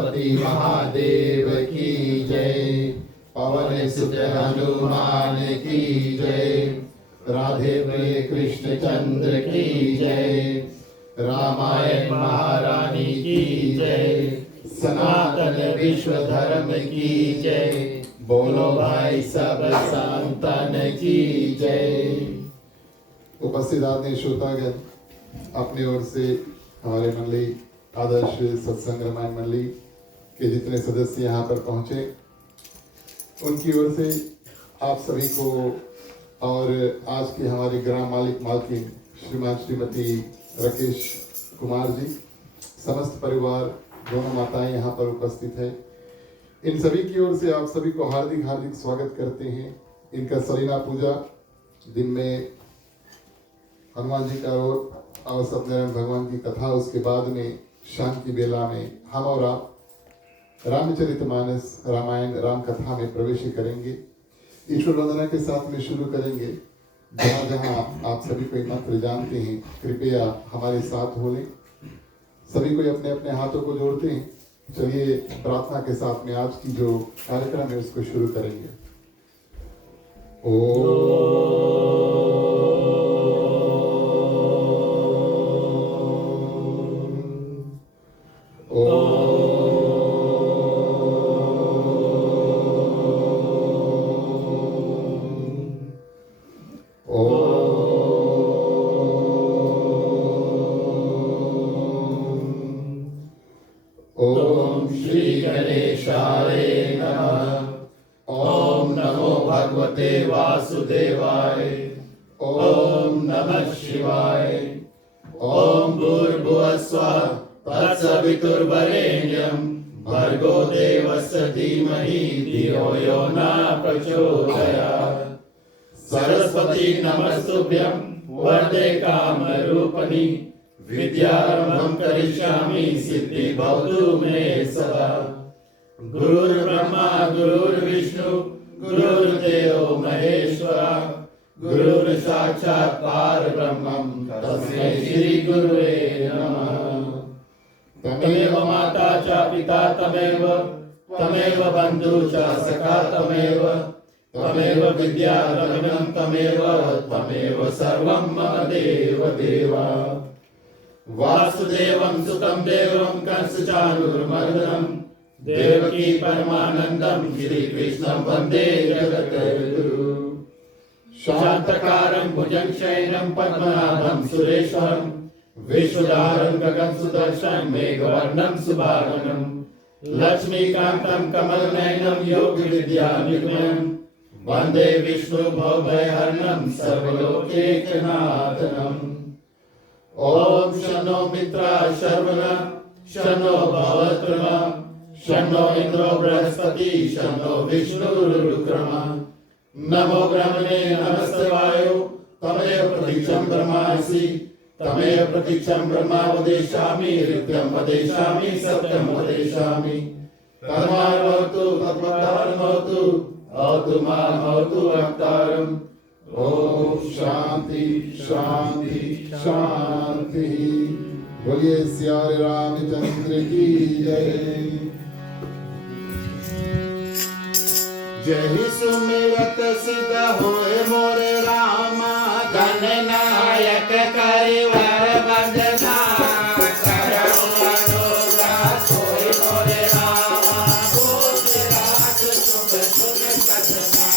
उमापति महादेव की जय। पवन सुत हनुमान की जय। राधे प्रिय कृष्ण चंद्र की जय। रामायण महारानी की जय। सनातन विश्व धर्म की जय। बोलो भाई सब संतन की जय। उपस्थित आदरणीय श्रोतागण, अपनी ओर से हमारे मंडली आदर्श सत्संग रामायण मंडली के जितने सदस्य यहाँ पर पहुँचे, उनकी ओर से आप सभी को और आज के हमारे ग्राम मालिक मालकिन श्रीमान श्रीमती राकेश कुमार जी, समस्त परिवार, दोनों माताएं यहाँ पर उपस्थित है, इन सभी की ओर से आप सभी को हार्दिक हार्दिक स्वागत करते हैं। इनका सलीना पूजा दिन में हनुमान जी का और सत्यनारायण भगवान की कथा, उसके बाद में शाम की बेला में हम और आप रामचरितमानस रामायण राम कथा में प्रवेश करेंगे। ईश्वर वंदना के साथ में शुरू करेंगे। जहाँ जहाँ आप सभी को मंत्र जानते हैं, कृपया हमारे साथ हो लें। सभी को अपने अपने हाथों को जोड़ते हैं। चलिए प्रार्थना के साथ में आज की जो कार्यक्रम है उसको शुरू करेंगे। वासुदेवाय। ओम नमः शिवाय। ओम भूर्भुवस्सुः तत्सवितुर्वरेण्यं भर्गो देवस्य धीमहि धियो यो न प्रचोदयात्। सरस्वती नमस्तुभ्यं वरदे कामरूपिणि विद्यारम्भं करिष्यामि सिद्धि भवतु मे सदा। गुरुर्ब्रह्मा गुरुर्विष्णु गुरुर्देवो महेश्वरा गुरुर्साक्षात् परब्रह्म तस्मै श्री गुरुवे नमः। तमेव माता च पिता तमेव बन्धु च सखा तमेव विद्या द्रविणं तमेव सर्वं मम देव देवा। वासुदेवं सुतं देवं कंसचाणूरमर्दनं देवकी परमानंदं श्री कृष्णं वंदे जगद्गुरु। शांतकारं भुजगशयनं पद्मनाभं सुरेश्वरं विश्वधारं गगनसुदर्शनं मेघवर्णं सुभागनं लक्ष्मीकान्तं कमलनयनं योगविद्यानिगमनं वंदे विष्णु भवभयहरणं सर्वलोकैकनाथनं। ओम शन्नो मित्राः शर्वणः शन्नो भवत्रमा शन्नो इंद्रो बृहस्पति शन्नो विष्णुरुक्रमः। नमो ब्रह्मणे नमस्ते वायो तमेव प्रतीक्षं ब्रह्मासि तमेव प्रतीक्षं ब्रह्मा वदेशामि ऋत्यं वदेशामि सत्यं वदेशामि। तन्मार्भवतु तद्वक्तारमवतु अवतु मां अवतु वक्तारम्। ओम शांति शांति शांति। बोलिए सियारे रामचंद्र की जय। जय सुमिरत सिद्ध होए मोरे रामा गणनायक करिवर वंदना करौ अनुग्रह होए मोरे रामा भूत राज शुभ शुभ सदना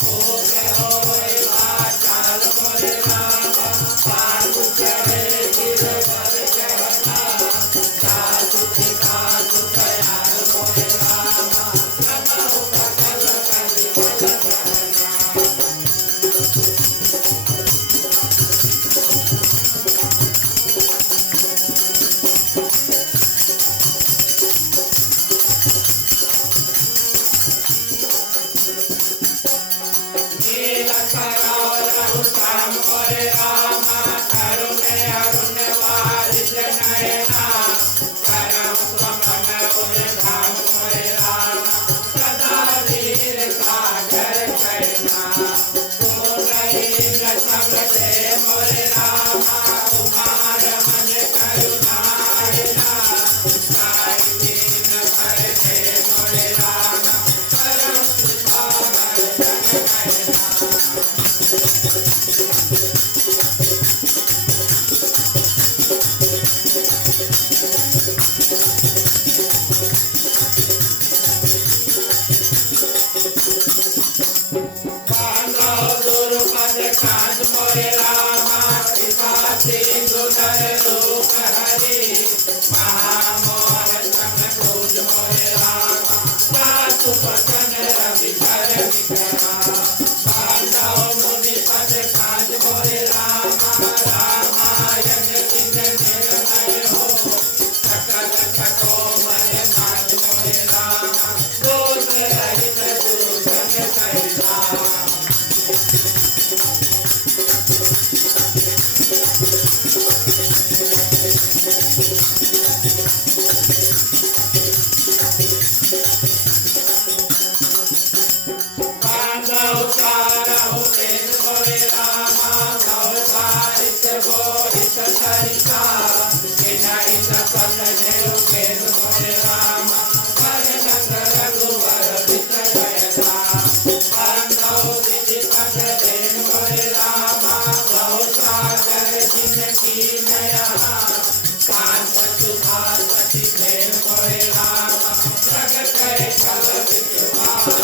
हो होए आचार मोरे रामा पार चढ़े गिरवर कहना सासु कासु दयाल मोरे रामा हरि महामोह संग खोज मोरे राम सासु पसन रवि कर विकरा पांडव मुनि पद काज मोरे राम रामायण जिन निर्मल हो सकल सकोमल काज मोरे राम दोष रहित दूषण सहिता उतारहु प्रेम मोरे रामा भव बारिश बोरिस सरिता विनय सपन नेरु प्रेम मोरे रामा वरनत रघुवर वित जयता पांडव विधि पद प्रेम मोरे रामा भव सागर जिन की नया कांत सुधा सती प्रेम मोरे रामा प्रगट कल विद्वान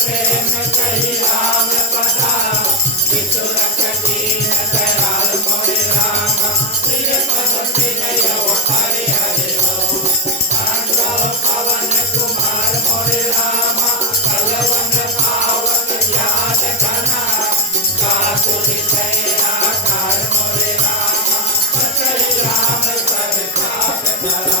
प्रेम कही राम पदा वितुरक दीन दयाल मोरे राम प्रिय पद विनय हरि हरि हो पांडव पवन कुमार मोरे राम बलवन पावक ज्ञान घना कातुर आकार मोरे राम पकड़ राम कर खाक धरा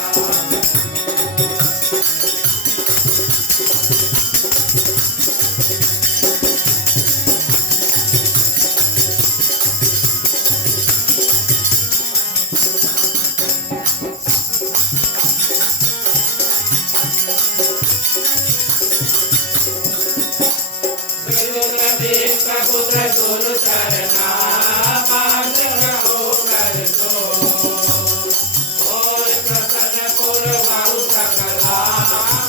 पुत्र गुरु चरना बांध रहो कर दो और प्रसन्न पुरवाहु सकला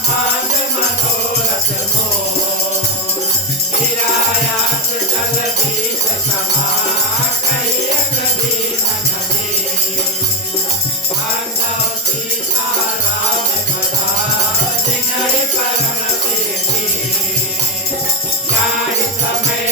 बांध मनोरथ मो गिरायास जल बीच समा कहिय कभी मन में पांडव सीता राम कथा जिनहि परम प्रीति जाहि समय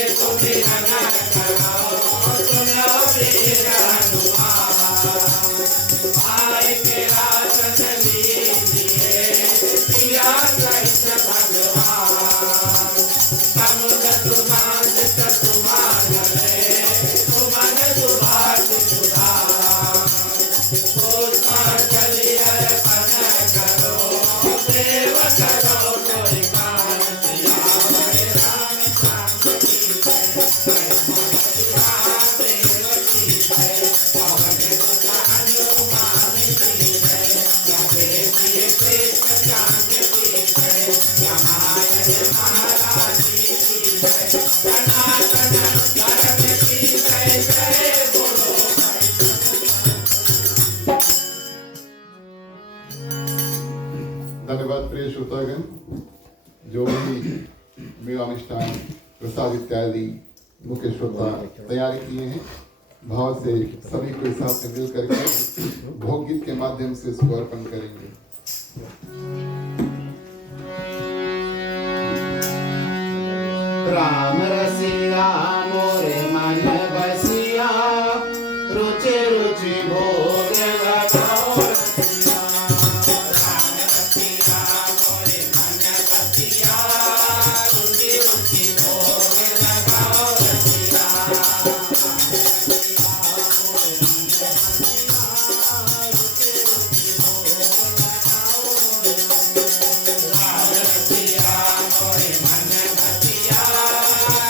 धन्यवाद प्रिय श्रोतागण। जो भी मेवा मिष्ठान प्रसाद इत्यादि मुख्य श्रोता तैयार किए हैं, भाव से सभी को साथ में मिल करके भोग गीत के माध्यम से इसको अर्पण करेंगे। राम रसिया मोरे मन बसिया रुचि रुचि भोग लगाओ रसिया राम रसिया मोरे मन बसिया रुचि रुचि भोग लगाओ रसिया राम रसिया मोरे मन बसिया रुचि रुचि भोग लगाओ राम रसिया मोरे मन बसिया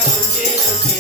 रुचि रुचि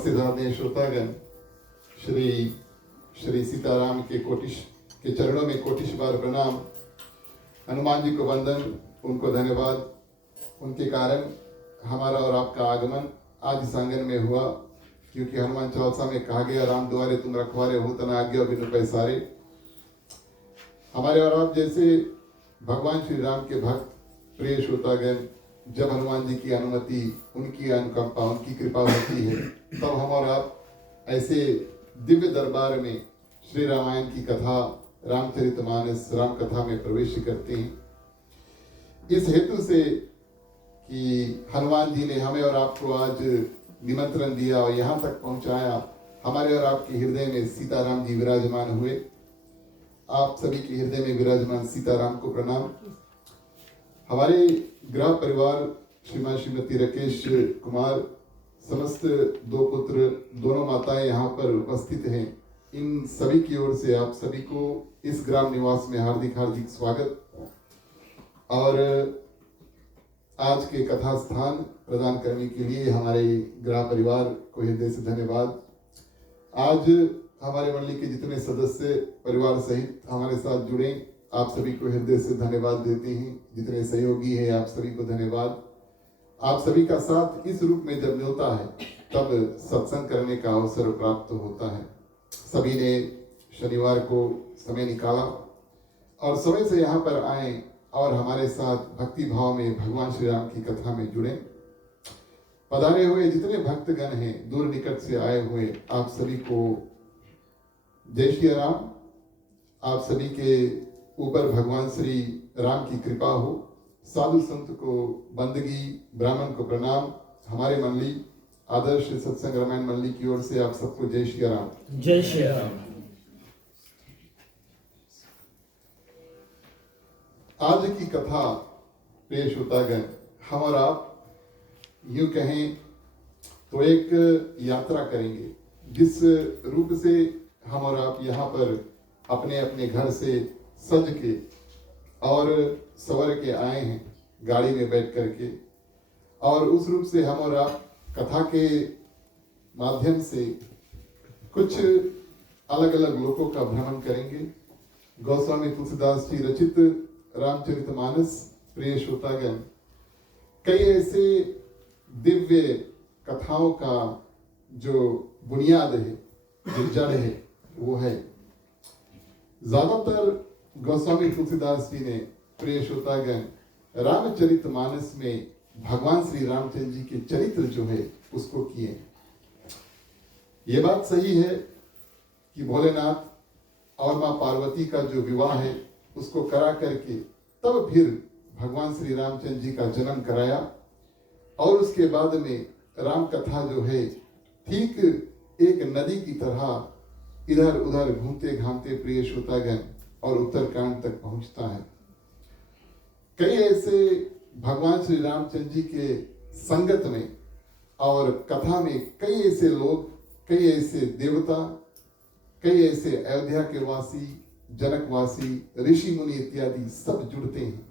उपस्थित आदरणीय श्रोतागण, श्री श्री सीताराम के चरणों में कोटिश बार प्रणाम। हनुमान जी को वंदन, उनको धन्यवाद। उनके कारण हमारा और आपका आगमन आज इस आंगन में हुआ, क्योंकि हनुमान चालीसा में कहा गया, राम द्वारे तुम रखवारे हो तना आज्ञा बिनु पैसारे। हमारे और आप जैसे भगवान श्री राम के भक्त प्रिय श्रोतागण, जब हनुमान जी की अनुमति, उनकी अनुकंपा, उनकी कृपा होती है, तब हम और आप ऐसे दिव्य दरबार में श्री रामायण की कथा, रामचरितमानस, राम कथा में प्रवेश करते हैं। इस हेतु से कि हनुमान जी ने हमें और आपको आज निमंत्रण दिया और यहाँ तक पहुँचाया, हमारे और आपके हृदय में सीताराम जी विराजमान हुए। आप सभी के हृदय में विराजमान सीताराम को प्रणाम। हमारे गृह परिवार श्रीमान श्रीमती राकेश कुमार, समस्त दो पुत्र, दोनों माताएं यहाँ पर उपस्थित हैं। इन सभी की ओर से आप सभी को इस ग्राम निवास में हार्दिक हार्दिक स्वागत और आज के कथा स्थान प्रदान करने के लिए हमारे गृह परिवार को हृदय से धन्यवाद। आज हमारे मंडली के जितने सदस्य परिवार सहित हमारे साथ जुड़े, आप सभी को हृदय से धन्यवाद देते हैं। जितने सहयोगी हैं, आप सभी को धन्यवाद। आप सभी का साथ इस रूप में जब मिलता है, तब सत्संग करने का अवसर प्राप्त होता है। सभी ने शनिवार को समय निकाला और समय से यहाँ पर आए और हमारे साथ भक्ति भाव में भगवान श्री राम की कथा में जुड़े। पधारे हुए जितने भक्तगण हैं, दूर निकट से आए हुए, आप सभी को जय श्री राम। आप सभी के ऊपर भगवान श्री राम की कृपा हो। साधु संत को बंदगी, ब्राह्मण को प्रणाम। हमारे मंडली आदर्श सत्संग रामायण मंडली की ओर से आप सबको जय श्री राम। जय श्री राम। आज की कथा प्रिय श्रोतागण, हम और आप यूं कहें तो एक यात्रा करेंगे, जिस रूप से हम और आप यहाँ पर अपने अपने घर से सज के और सवर के आए हैं गाड़ी में बैठ करके, और उस रूप से हम और आप कथा के माध्यम से कुछ अलग अलग लोकों का भ्रमण करेंगे। गोस्वामी तुलसीदास जी रचित रामचरितमानस प्रिय श्रोतागण, कई ऐसे दिव्य कथाओं का जो बुनियाद है, जो जड़ है, वो है ज्यादातर गोस्वामी तुलसीदास जी ने प्रिय श्रोतागण रामचरितमानस में भगवान श्री रामचंद्र जी के चरित्र जो है उसको किए। ये बात सही है कि भोलेनाथ और माँ पार्वती का जो विवाह है उसको करा करके तब फिर भगवान श्री रामचंद्र जी का जन्म कराया, और उसके बाद में राम कथा जो है ठीक एक नदी की तरह इधर उधर घूमते घामते प्रिय श्रोतागण और उत्तरकांड तक पहुंचता है। कई ऐसे भगवान श्री रामचंद्र जी के संगत में और कथा में कई ऐसे लोग, कई ऐसे देवता, कई ऐसे अयोध्या के वासी, जनकवासी, ऋषि मुनि इत्यादि सब जुड़ते हैं।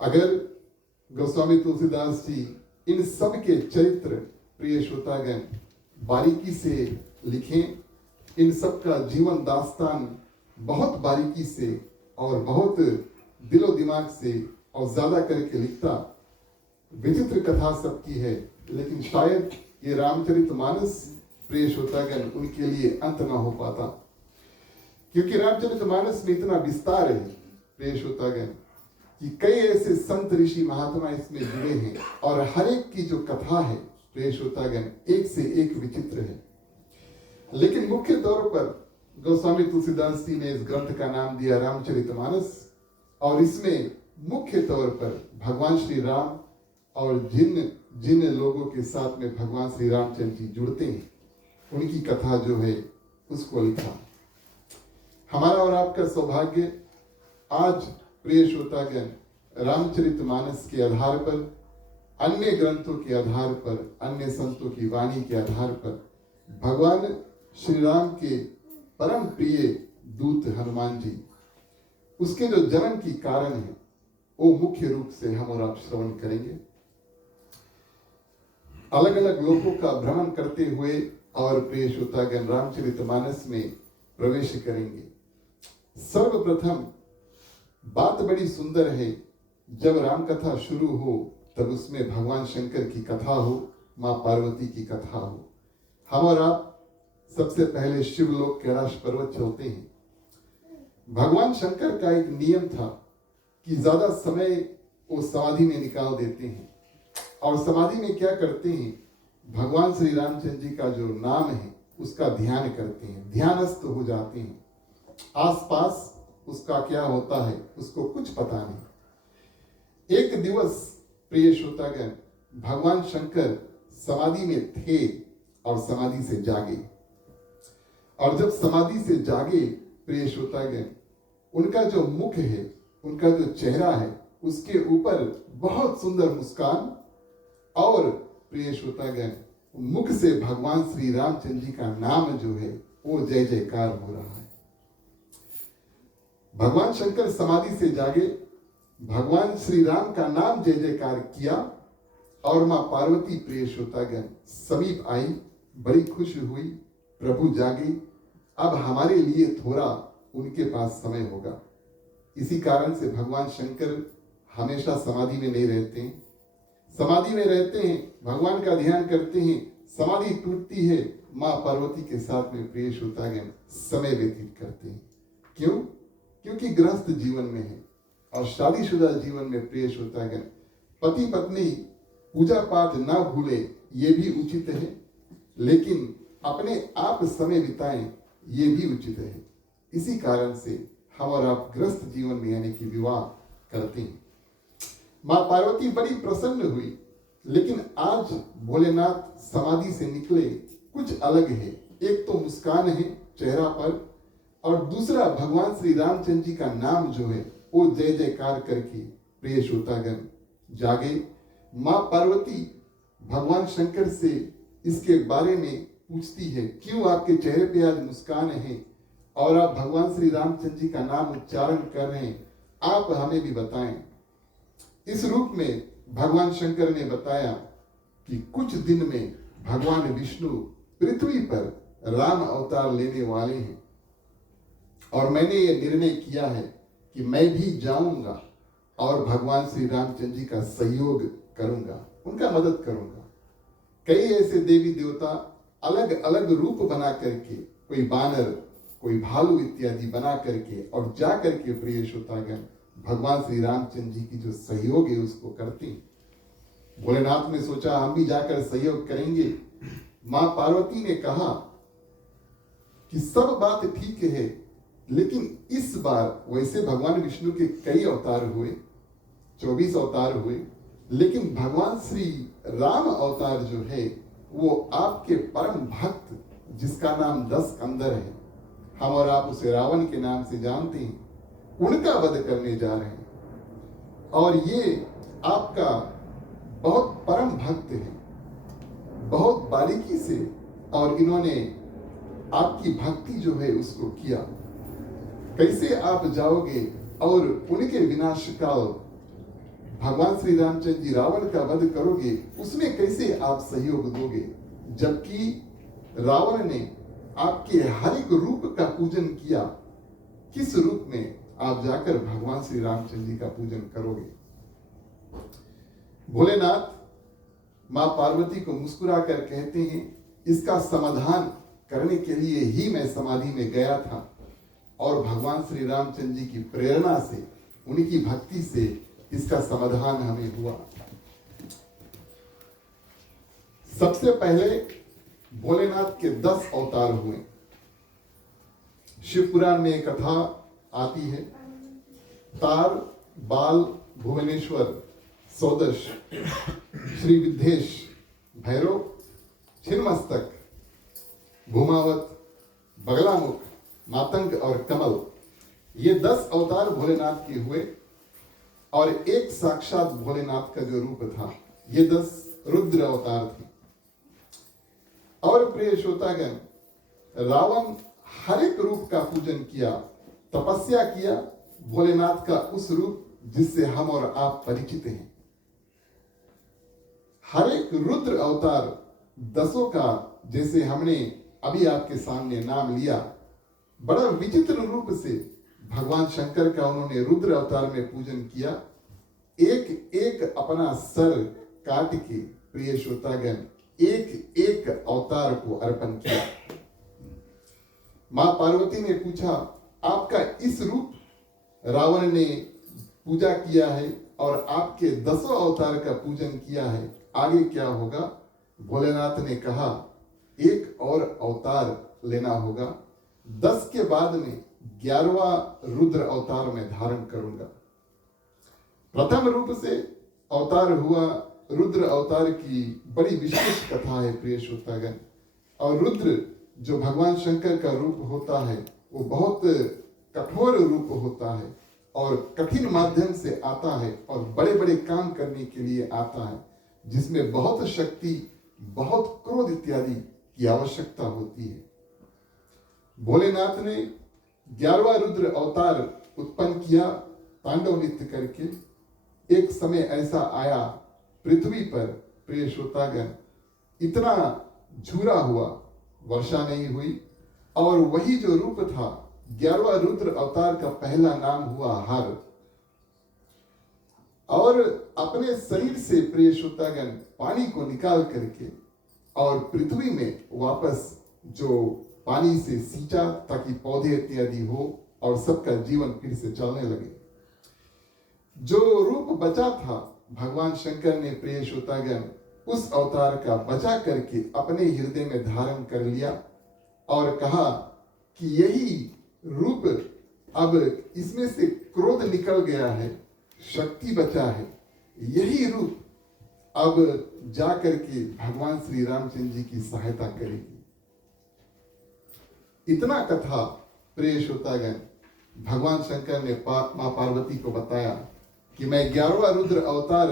अगर गोस्वामी तुलसीदास जी इन सब के चरित्र प्रिय श्रोतागण बारीकी से लिखें, इन सब का जीवन दास्तान बहुत बारीकी से और बहुत दिलो दिमाग से और ज्यादा करके लिखता, विचित्र कथा सबकी है, लेकिन शायद ये रामचरितमानस प्रिय श्रोतागण उनके लिए अंत ना हो पाता, क्योंकि रामचरितमानस में इतना विस्तार है प्रिय श्रोतागण कि कई ऐसे संत ऋषि महात्मा इसमें जुड़े हैं, और हर एक की जो कथा है प्रिय श्रोतागण एक से एक विचित्र है। लेकिन मुख्य तौर पर गोस्वामी तुलसीदास जी ने इस ग्रंथ का नाम दिया रामचरितमानस, और इसमें मुख्य तौर पर भगवान श्री राम और जिन जिन लोगों के साथ में भगवान श्री रामचंद्र जी जुड़ते हैं उनकी कथा जो है उसको लिखा। हमारा और आपका सौभाग्य आज प्रिय श्रोतागण रामचरितमानस के आधार पर, अन्य ग्रंथों के आधार पर, अन्य संतों की वाणी के आधार पर भगवान श्री राम के परम प्रिय दूत हनुमान जी, उसके जो जन्म की कारण है वो मुख्य रूप से हम और आप श्रवण करेंगे। अलग अलग लोकों का भ्रमण करते हुए और प्रिय श्रोतागण रामचरितमानस में प्रवेश करेंगे। सर्वप्रथम बात बड़ी सुंदर है, जब राम कथा शुरू हो तब उसमें भगवान शंकर की कथा हो, मां पार्वती की कथा हो। हम और आप सबसे पहले शिवलोक कैलाश पर्वत चलते हैं। भगवान शंकर का एक नियम था कि ज्यादा समय वो समाधि में निकाल देते हैं, और समाधि में क्या करते हैं, भगवान श्री रामचंद्र जी का जो नाम है उसका ध्यान करते हैं, ध्यानस्थ हो जाते हैं। आसपास उसका क्या होता है उसको कुछ पता नहीं। एक दिवस प्रिय श्रोतागण भगवान शंकर समाधि में थे और समाधि से जागे, और जब समाधि से जागे प्रिय श्रोतागण उनका जो मुख है, उनका जो चेहरा है, उसके ऊपर बहुत सुंदर मुस्कान, और प्रिय श्रोतागण मुख से भगवान श्री रामचंद्र जी का नाम जो है वो जय जयकार हो रहा है। भगवान शंकर समाधि से जागे, भगवान श्री राम का नाम जय जयकार किया, और मां पार्वती प्रिय श्रोतागण समीप आई, बड़ी खुश हुई, प्रभु जागे, अब हमारे लिए थोड़ा उनके पास समय होगा। इसी कारण से भगवान शंकर हमेशा समाधि में नहीं रहते हैं, समाधि में रहते हैं, भगवान का ध्यान करते हैं, समाधि टूटती है, मां पार्वती के साथ में प्रिय श्रोतागण समय व्यतीत करते हैं। क्यों? क्योंकि गृहस्थ जीवन में है, और शादीशुदा जीवन में प्रिय श्रोतागण पति पत्नी पूजा पाठ ना भूले ये भी उचित है, लेकिन अपने आप समय बिताएं ये भी उचित है। इसी कारण से हम और आप गृहस्थ जीवन में यानी कि विवाह करते हैं। मां पार्वती बड़ी प्रसन्न हुई, लेकिन आज भोलेनाथ समाधि से निकले कुछ अलग है। एक तो मुस्कान है चेहरा पर, और दूसरा भगवान श्री रामचंद्र जी का नाम जो है वो जय जयकार करके प्रिय श्रोतागण जागे। मां पार्वती भगवान शंकर से इसके बारे में पूछती है, क्यों आपके चेहरे पे आज मुस्कान है और आप भगवान श्री रामचंद्र जी का नाम उच्चारण कर रहे हैं, आप हमें भी बताएं। इस रूप में भगवान शंकर ने बताया कि कुछ दिन में भगवान विष्णु पृथ्वी पर राम अवतार लेने वाले हैं, और मैंने ये निर्णय किया है कि मैं भी जाऊंगा और भगवान श्री रामचंद्र जी का सहयोग करूंगा, उनका मदद करूंगा। कई ऐसे देवी देवता अलग अलग रूप बना करके, कोई बानर, कोई भालू इत्यादि बना करके, और जा करके प्रिय श्रोतागण भगवान श्री रामचंद्र जी की जो सहयोग है उसको करते हैं। भोलेनाथ ने सोचा हम भी जाकर सहयोग करेंगे। मां पार्वती ने कहा कि सब बात ठीक है, लेकिन इस बार, वैसे भगवान विष्णु के कई अवतार हुए, 24 अवतार हुए, लेकिन भगवान श्री राम अवतार जो है वो आपके परम भक्त, जिसका नाम 10 स्कंदर है, हम और आप उसे रावण के नाम से जानते हैं, उनका वध करने जा रहे हैं। और ये आपका बहुत परम भक्त है, बहुत बारीकी से, और इन्होंने आपकी भक्ति जो है उसको किया। कैसे आप जाओगे और उनके विनाश काल भगवान श्री रामचंद्र जी रावण का वध करोगे, उसमें कैसे आप सहयोग दोगे, जबकि रावण ने आपके हर एक रूप का पूजन किया। किस रूप में आप जाकर भगवान श्री रामचंद्र जी का पूजन करोगे? भोलेनाथ मां पार्वती को मुस्कुरा कर कहते हैं, इसका समाधान करने के लिए ही मैं समाधि में गया था, और भगवान श्री रामचंद्र जी की प्रेरणा से, उनकी भक्ति से इसका समाधान हमें हुआ। सबसे पहले भोलेनाथ के 10 अवतार हुए। शिव पुराण में एक कथा आती है, तार, बाल, भुवनेश्वर, सौदश, श्री विद्येश, भैरव, छिन्नमस्तक, भूमावत, बगलामुख, मातंग और कमल, ये 10 अवतार भोलेनाथ के हुए। और एक साक्षात भोलेनाथ का जो रूप था, ये 10 रुद्र अवतार थे। और प्रिय श्रोतागण, रावण हर एक रूप का पूजन किया, तपस्या किया भोलेनाथ का उस रूप जिससे हम और आप परिचित हैं। हर एक रुद्र अवतार 10 का, जैसे हमने अभी आपके सामने नाम लिया, बड़ा विचित्र रूप से भगवान शंकर का उन्होंने रुद्र अवतार में पूजन किया। एक एक अपना सर काट के प्रिय श्रोतागण एक एक अवतार को अर्पण किया। मां पार्वती ने पूछा, आपका इस रूप रावण ने पूजा किया है और आपके 10 अवतार का पूजन किया है, आगे क्या होगा? भोलेनाथ ने कहा, एक और अवतार लेना होगा, 10 के बाद में 11वां रुद्र अवतार में धारण करूंगा। प्रथम रूप से अवतार हुआ रुद्र अवतार की बड़ी विशेष कथा है प्रिय श्रोतागण। और रुद्र जो भगवान शंकर का रूप होता है वो बहुत कठोर रूप होता है और कठिन माध्यम से आता है और बड़े बड़े काम करने के लिए आता है, जिसमें बहुत शक्ति, बहुत क्रोध इत्यादि की आवश्यकता होती है। भोलेनाथ ने 11वां रुद्र अवतार उत्पन्न किया तांडव नृत्य करके। एक समय ऐसा आया पृथ्वी पर प्रिय श्रोतागण, इतना झूरा हुआ, वर्षा नहीं हुई, और वही जो रूप था 11वां रुद्र अवतार का पहला नाम हुआ हर। और अपने शरीर से प्रिय श्रोतागण पानी को निकाल करके और पृथ्वी में वापस जो पानी से सींचा ताकि पौधे इत्यादि हो और सबका जीवन फिर से चलने लगे। जो रूप बचा था भगवान शंकर ने प्रिय श्रोतागण उस अवतार का बचा करके अपने हृदय में धारण कर लिया और कहा कि यही रूप, अब इसमें से क्रोध निकल गया है, शक्ति बचा है, यही रूप अब जा करके भगवान श्री रामचंद्र जी की सहायता करेगी। इतना कथा प्रिय श्रोतागण भगवान शंकर ने मां पार्वती को बताया कि मैं 11वां रुद्र अवतार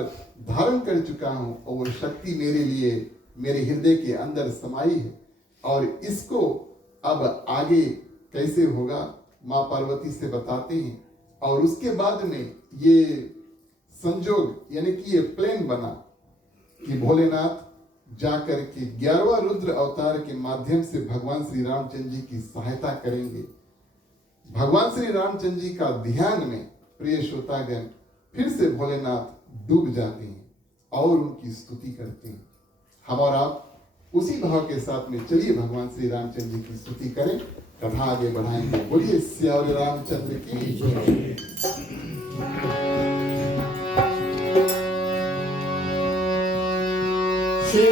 धारण कर चुका हूं और वो शक्ति मेरे लिए मेरे हृदय के अंदर समाई है, और इसको अब आगे कैसे होगा मां पार्वती से बताते हैं। और उसके बाद में ये संजोग यानी कि ये प्लान बना कि भोलेनाथ जाकर के 11वां रुद्र अवतार के माध्यम से भगवान श्री रामचंद्र जी की सहायता करेंगे। भगवान श्री रामचंद्र जी का ध्यान में प्रिय श्रोतागण फिर से भोलेनाथ डूब जाते हैं और उनकी स्तुति करते हैं। हम और आप उसी भाव के साथ में चलिए भगवान श्री रामचंद्र जी की स्तुति करें, कथा आगे बढ़ाएंगे। बोलिए श्यावल रामचंद्र की जय। श्री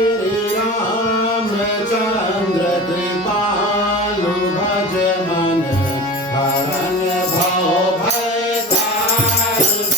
रामचंद्र कृपालु भज मन हरन भव भय दारुण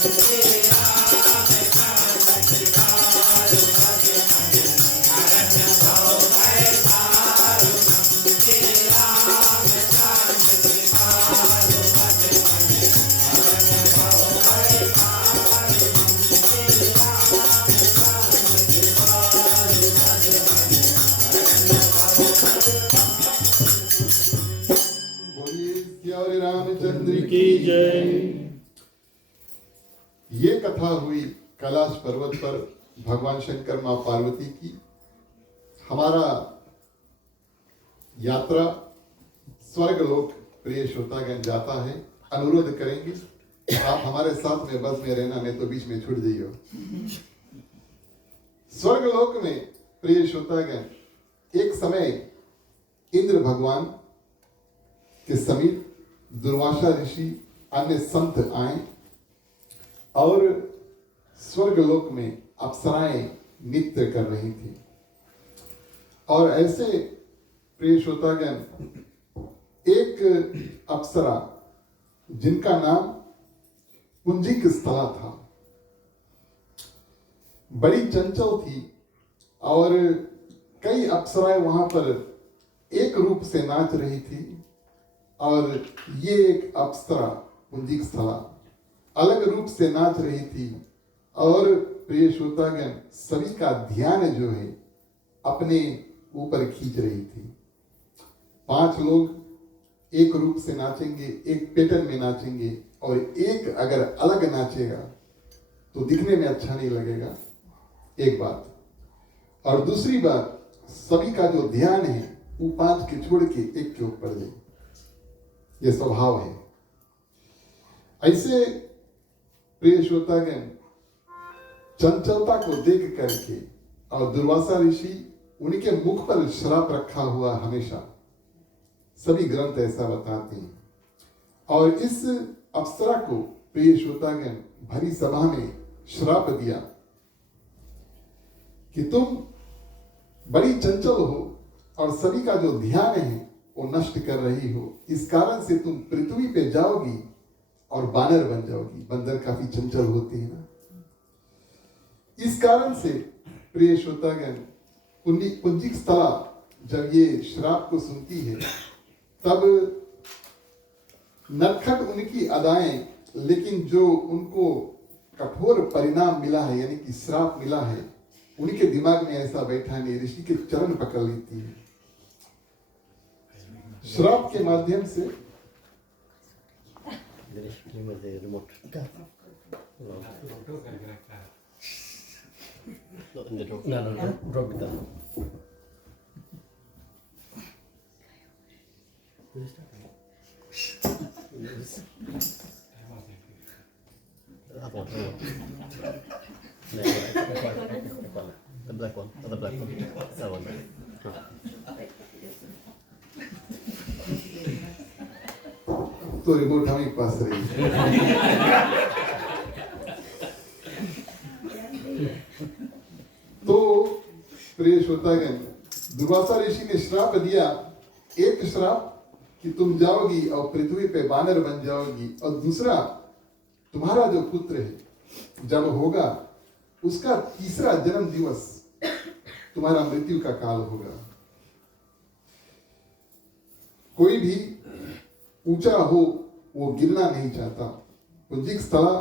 बोलिए श्री रामचंद्र की जय। ये कथा हुई कैलाश पर्वत पर भगवान शंकर मां पार्वती की। हमारा यात्रा स्वर्ग लोक प्रिय श्रोतागण जाता है। अनुरोध करेंगे आप हमारे साथ में बस में रहना, नहीं तो बीच में छूट जाइयो। स्वर्ग लोक में प्रिय श्रोतागण एक समय इंद्र भगवान के समीप दुर्वासा ऋषि अन्य संत आए और स्वर्गलोक में अप्सराएं नृत्य कर रही थी। और ऐसे प्रिय श्रोतागण एक अप्सरा जिनका नाम पुंजिक स्थला था, बड़ी चंचल थी और कई अप्सराएं वहां पर एक रूप से नाच रही थी। और ये एक अप्सरा पुंजिक स्थला अलग रूप से नाच रही थी और प्रिय श्रोतागण सभी का ध्यान जो है अपने ऊपर खींच रही थी। 5 लोग एक रूप से नाचेंगे, एक पैटर्न में नाचेंगे और एक अगर अलग नाचेगा तो दिखने में अच्छा नहीं लगेगा, एक बात। और दूसरी बात, सभी का जो ध्यान है वो 5 के छोड़ के एक के ऊपर जाए, ये स्वभाव है। ऐसे प्रिय श्रोतागण चंचलता को देख करके और दुर्वासा ऋषि उनके मुख पर श्राप रखा हुआ हमेशा, सभी ग्रंथ ऐसा बताते हैं। और इस अप्सरा को प्रिय श्रोतागण भरी सभा में श्राप दिया कि तुम बड़ी चंचल हो और सभी का जो ध्यान है वो नष्ट कर रही हो। इस कारण से तुम पृथ्वी पे जाओगी और बानर बन जाओगी। बंदर काफी चंचल होते हैं ना। इस कारण से प्रिय श्रोतागण पुंजिक स्थला जब ये श्राप को सुनती है तब नटखट उनकी अदाएं, लेकिन जो उनको कठोर परिणाम मिला है यानी कि श्राप मिला है, उनके दिमाग में ऐसा बैठा नहीं, ऋषि के चरण पकड़ लेती है। श्राप के माध्यम से तो रिपोर्ट हमारे पास रही। तो प्रिय श्रोतागण दुर्वासा ऋषि ने श्राप दिया, एक श्राप कि तुम जाओगी और पृथ्वी पे बानर बन जाओगी, और दूसरा तुम्हारा जो पुत्र है जब होगा उसका तीसरा जन्म दिवस तुम्हारा मृत्यु का काल होगा। कोई भी ऊंचा हो वो गिरना नहीं चाहता। पुंजिक स्थला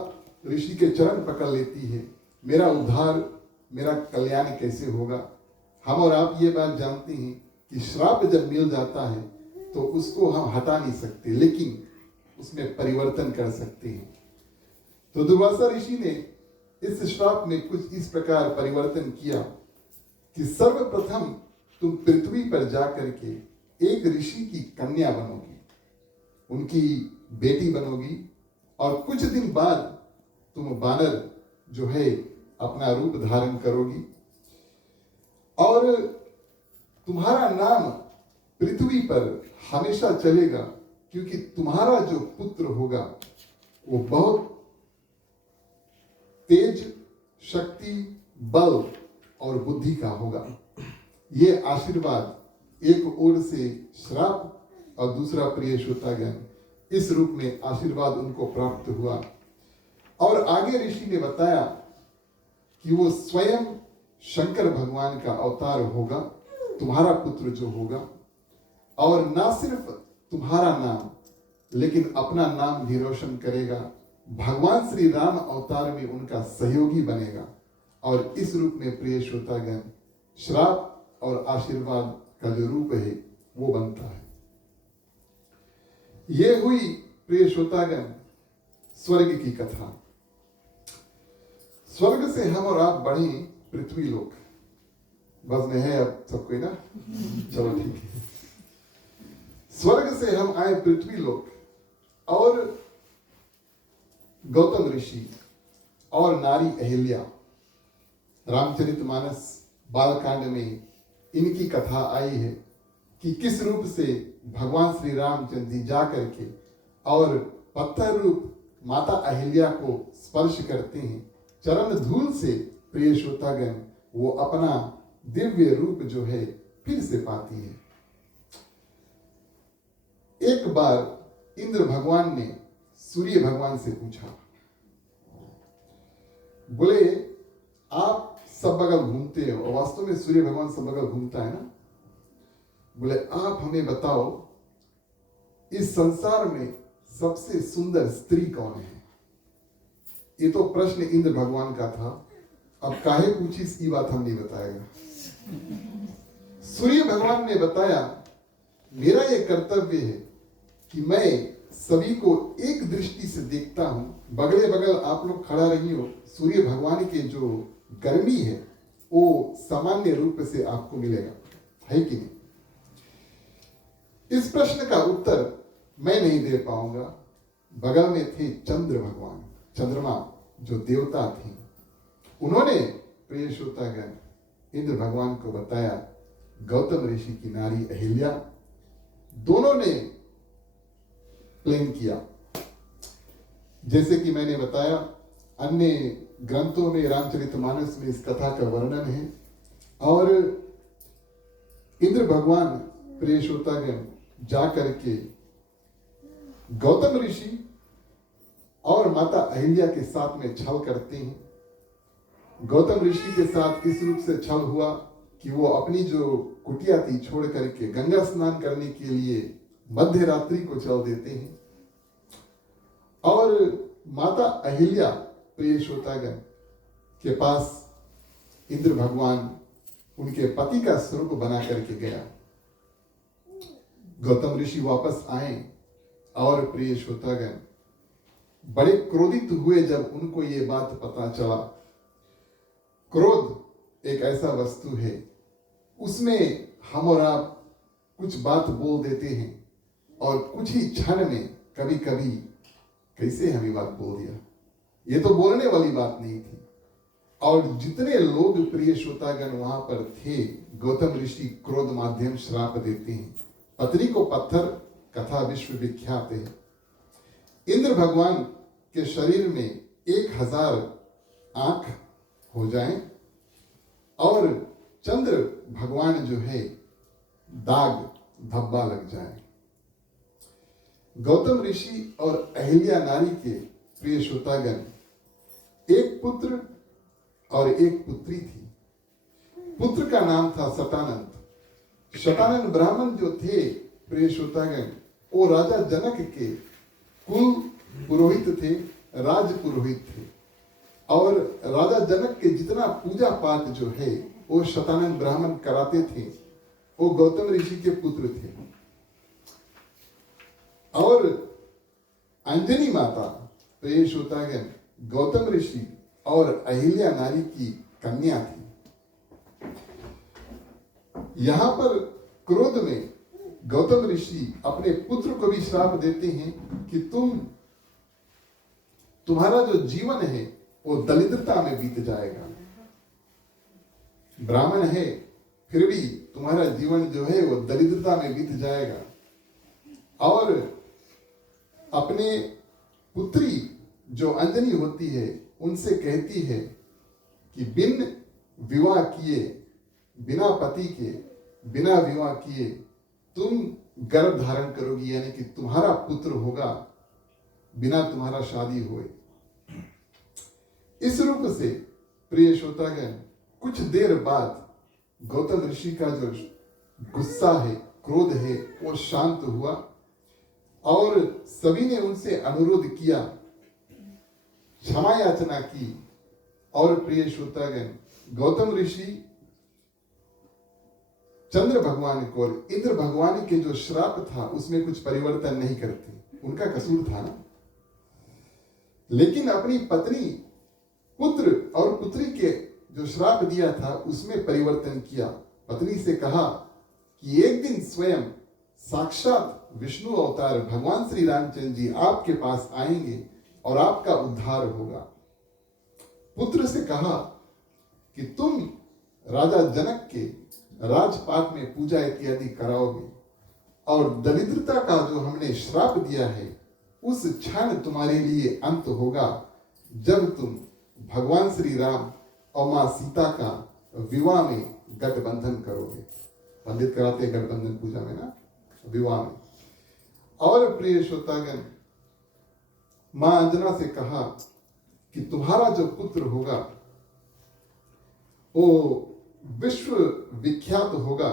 ऋषि के चरण पकड़ लेती है, मेरा उद्धार मेरा कल्याण कैसे होगा। हम और आप ये बात जानते हैं कि श्राप जब मिल जाता है तो उसको हम हटा नहीं सकते, लेकिन उसमें परिवर्तन कर सकते हैं। तो दुर्वासा ऋषि ने इस श्राप में कुछ इस प्रकार परिवर्तन किया कि सर्वप्रथम तुम पृथ्वी पर जाकर के एक ऋषि की कन्या बनोगी, उनकी बेटी बनोगी, और कुछ दिन बाद तुम बानर जो है अपना रूप धारण करोगी, और तुम्हारा नाम पृथ्वी पर हमेशा चलेगा, क्योंकि तुम्हारा जो पुत्र होगा वो बहुत तेज, शक्ति, बल और बुद्धि का होगा। ये आशीर्वाद एक ओर से श्राप और दूसरा प्रिय श्रोतागण इस रूप में आशीर्वाद उनको प्राप्त हुआ। और आगे ऋषि ने बताया कि वो स्वयं शंकर भगवान का अवतार होगा, तुम्हारा पुत्र जो होगा, और ना सिर्फ तुम्हारा नाम लेकिन अपना नाम भी रोशन करेगा। भगवान श्री राम अवतार में उनका सहयोगी बनेगा और इस रूप में प्रिय श्रोतागण श्राप और आशीर्वाद का जो रूप है वो बनता है। ये हुई प्रिय श्रोतागण स्वर्ग की कथा। स्वर्ग से हम और आप बढ़े पृथ्वी लोक। बस में है अब सबको ना, चलो ठीक है। स्वर्ग से हम आए पृथ्वी लोक और गौतम ऋषि और नारी अहिल्या, रामचरितमानस बालकांड में इनकी कथा आई है कि किस रूप से भगवान श्री रामचंद्र जी जा करके और पत्थर रूप माता अहिल्या को स्पर्श करते हैं। चरण धूल से प्रिय श्रोतागण वो अपना दिव्य रूप जो है फिर से पाती है। एक बार इंद्र भगवान ने सूर्य भगवान से पूछा, बोले आप सब बगल घूमते हो, और वास्तव में सूर्य भगवान सब बगल घूमता है ना। बोले आप हमें बताओ इस संसार में सबसे सुंदर स्त्री कौन है। ये तो प्रश्न इंद्र भगवान का था, अब काहे पूछी इसकी बात हम नहीं बताएगा। सूर्य भगवान ने बताया मेरा ये कर्तव्य है कि मैं सभी को एक दृष्टि से देखता हूं। बगले बगल आप लोग खड़ा रही हो, सूर्य भगवान के जो गर्मी है वो सामान्य रूप से आपको मिलेगा, है कि नहीं। इस प्रश्न का उत्तर मैं नहीं दे पाऊंगा। बगल में थे चंद्र भगवान, चंद्रमा जो देवता थी। उन्होंने प्रिय श्रोतागण इंद्र भगवान को बताया गौतम ऋषि की नारी अहिल्या। दोनों ने प्लान किया। जैसे कि मैंने बताया अन्य ग्रंथों में रामचरितमानस में इस कथा का वर्णन है। और इंद्र भगवान प्रिय श्रोतागण जा करके गौतम ऋषि और माता अहिल्या के साथ में छल करते हैं। गौतम ऋषि के साथ इस रूप से छल हुआ कि वो अपनी जो कुटिया थी छोड़ करके गंगा स्नान करने के लिए मध्य रात्रि को चल देते हैं। और माता अहिल्या प्रिय श्रोतागण के पास इंद्र भगवान उनके पति का स्वरूप बना करके गया। गौतम ऋषि वापस आए और प्रिय श्रोतागण बड़े क्रोधित हुए जब उनको ये बात पता चला। क्रोध एक ऐसा वस्तु है, उसमें हम और आप कुछ बात बोल देते हैं और कुछ ही क्षण में कभी कभी कैसे हमें बात बोल दिया, ये तो बोलने वाली बात नहीं थी। और जितने लोग प्रिय श्रोतागण वहां पर थे, गौतम ऋषि क्रोध माध्यम श्राप देते हैं। पत्नी को पत्थर कथा विश्व विख्यात है। इंद्र भगवान के शरीर में 1000 आंख हो जाएं और चंद्र भगवान जो है दाग धब्बा लग जाए। गौतम ऋषि और अहिल्या नारी के प्रिय श्रोतागण एक पुत्र और एक पुत्री थी। पुत्र का नाम था शतानंद। शतानंद ब्राह्मण जो थे प्रिय श्रोतागण वो राजा जनक के कुल पुरोहित थे, राज पुरोहित थे। और राजा जनक के जितना पूजा पाठ जो है वो शतानंद ब्राह्मण कराते थे। वो गौतम ऋषि के पुत्र थे। और अंजनी माता प्रिय श्रोतागण गौतम ऋषि और अहिल्या नारी की कन्या थी। यहां पर क्रोध में गौतम ऋषि अपने पुत्र को भी श्राप देते हैं कि तुम्हारा जो जीवन है वो दरिद्रता में बीत जाएगा। ब्राह्मण है फिर भी तुम्हारा जीवन जो है वो दरिद्रता में बीत जाएगा। और अपने पुत्री जो अंजनी होती है उनसे कहती है कि बिन विवाह किए, बिना पति के, बिना विवाह किए तुम गर्भ धारण करोगी, यानी कि तुम्हारा पुत्र होगा बिना तुम्हारा शादी हुए। इस रूप से प्रिय श्रोतागण कुछ देर बाद गौतम ऋषि का जो गुस्सा है, क्रोध है, वो शांत हुआ और सभी ने उनसे अनुरोध किया, क्षमा याचना की। और प्रिय श्रोतागण गौतम ऋषि चंद्र भगवान को और इंद्र भगवान के जो श्राप था उसमें कुछ परिवर्तन नहीं करते, उनका कसूर था ना। लेकिन अपनी पत्नी, पुत्र और पुत्री के जो श्राप दिया था उसमें परिवर्तन किया। पत्नी से कहा कि एक दिन स्वयं साक्षात विष्णु अवतार भगवान श्री रामचंद्र जी आपके पास आएंगे और आपका उद्धार होगा। पुत्र से कहा कि तुम राजा जनक के राजपाट में पूजा इत्यादि कराओगे और दरिद्रता का जो हमने श्राप दिया है उस क्षण तुम्हारे लिए अंत होगा जब तुम भगवान श्री राम और मां सीता का विवाह में गठबंधन करोगे। पंडित कराते हैं गठबंधन पूजा में ना, विवाह में। और प्रिय श्रोतागण मां अंजना से कहा कि तुम्हारा जो पुत्र होगा वो विश्व विख्यात होगा,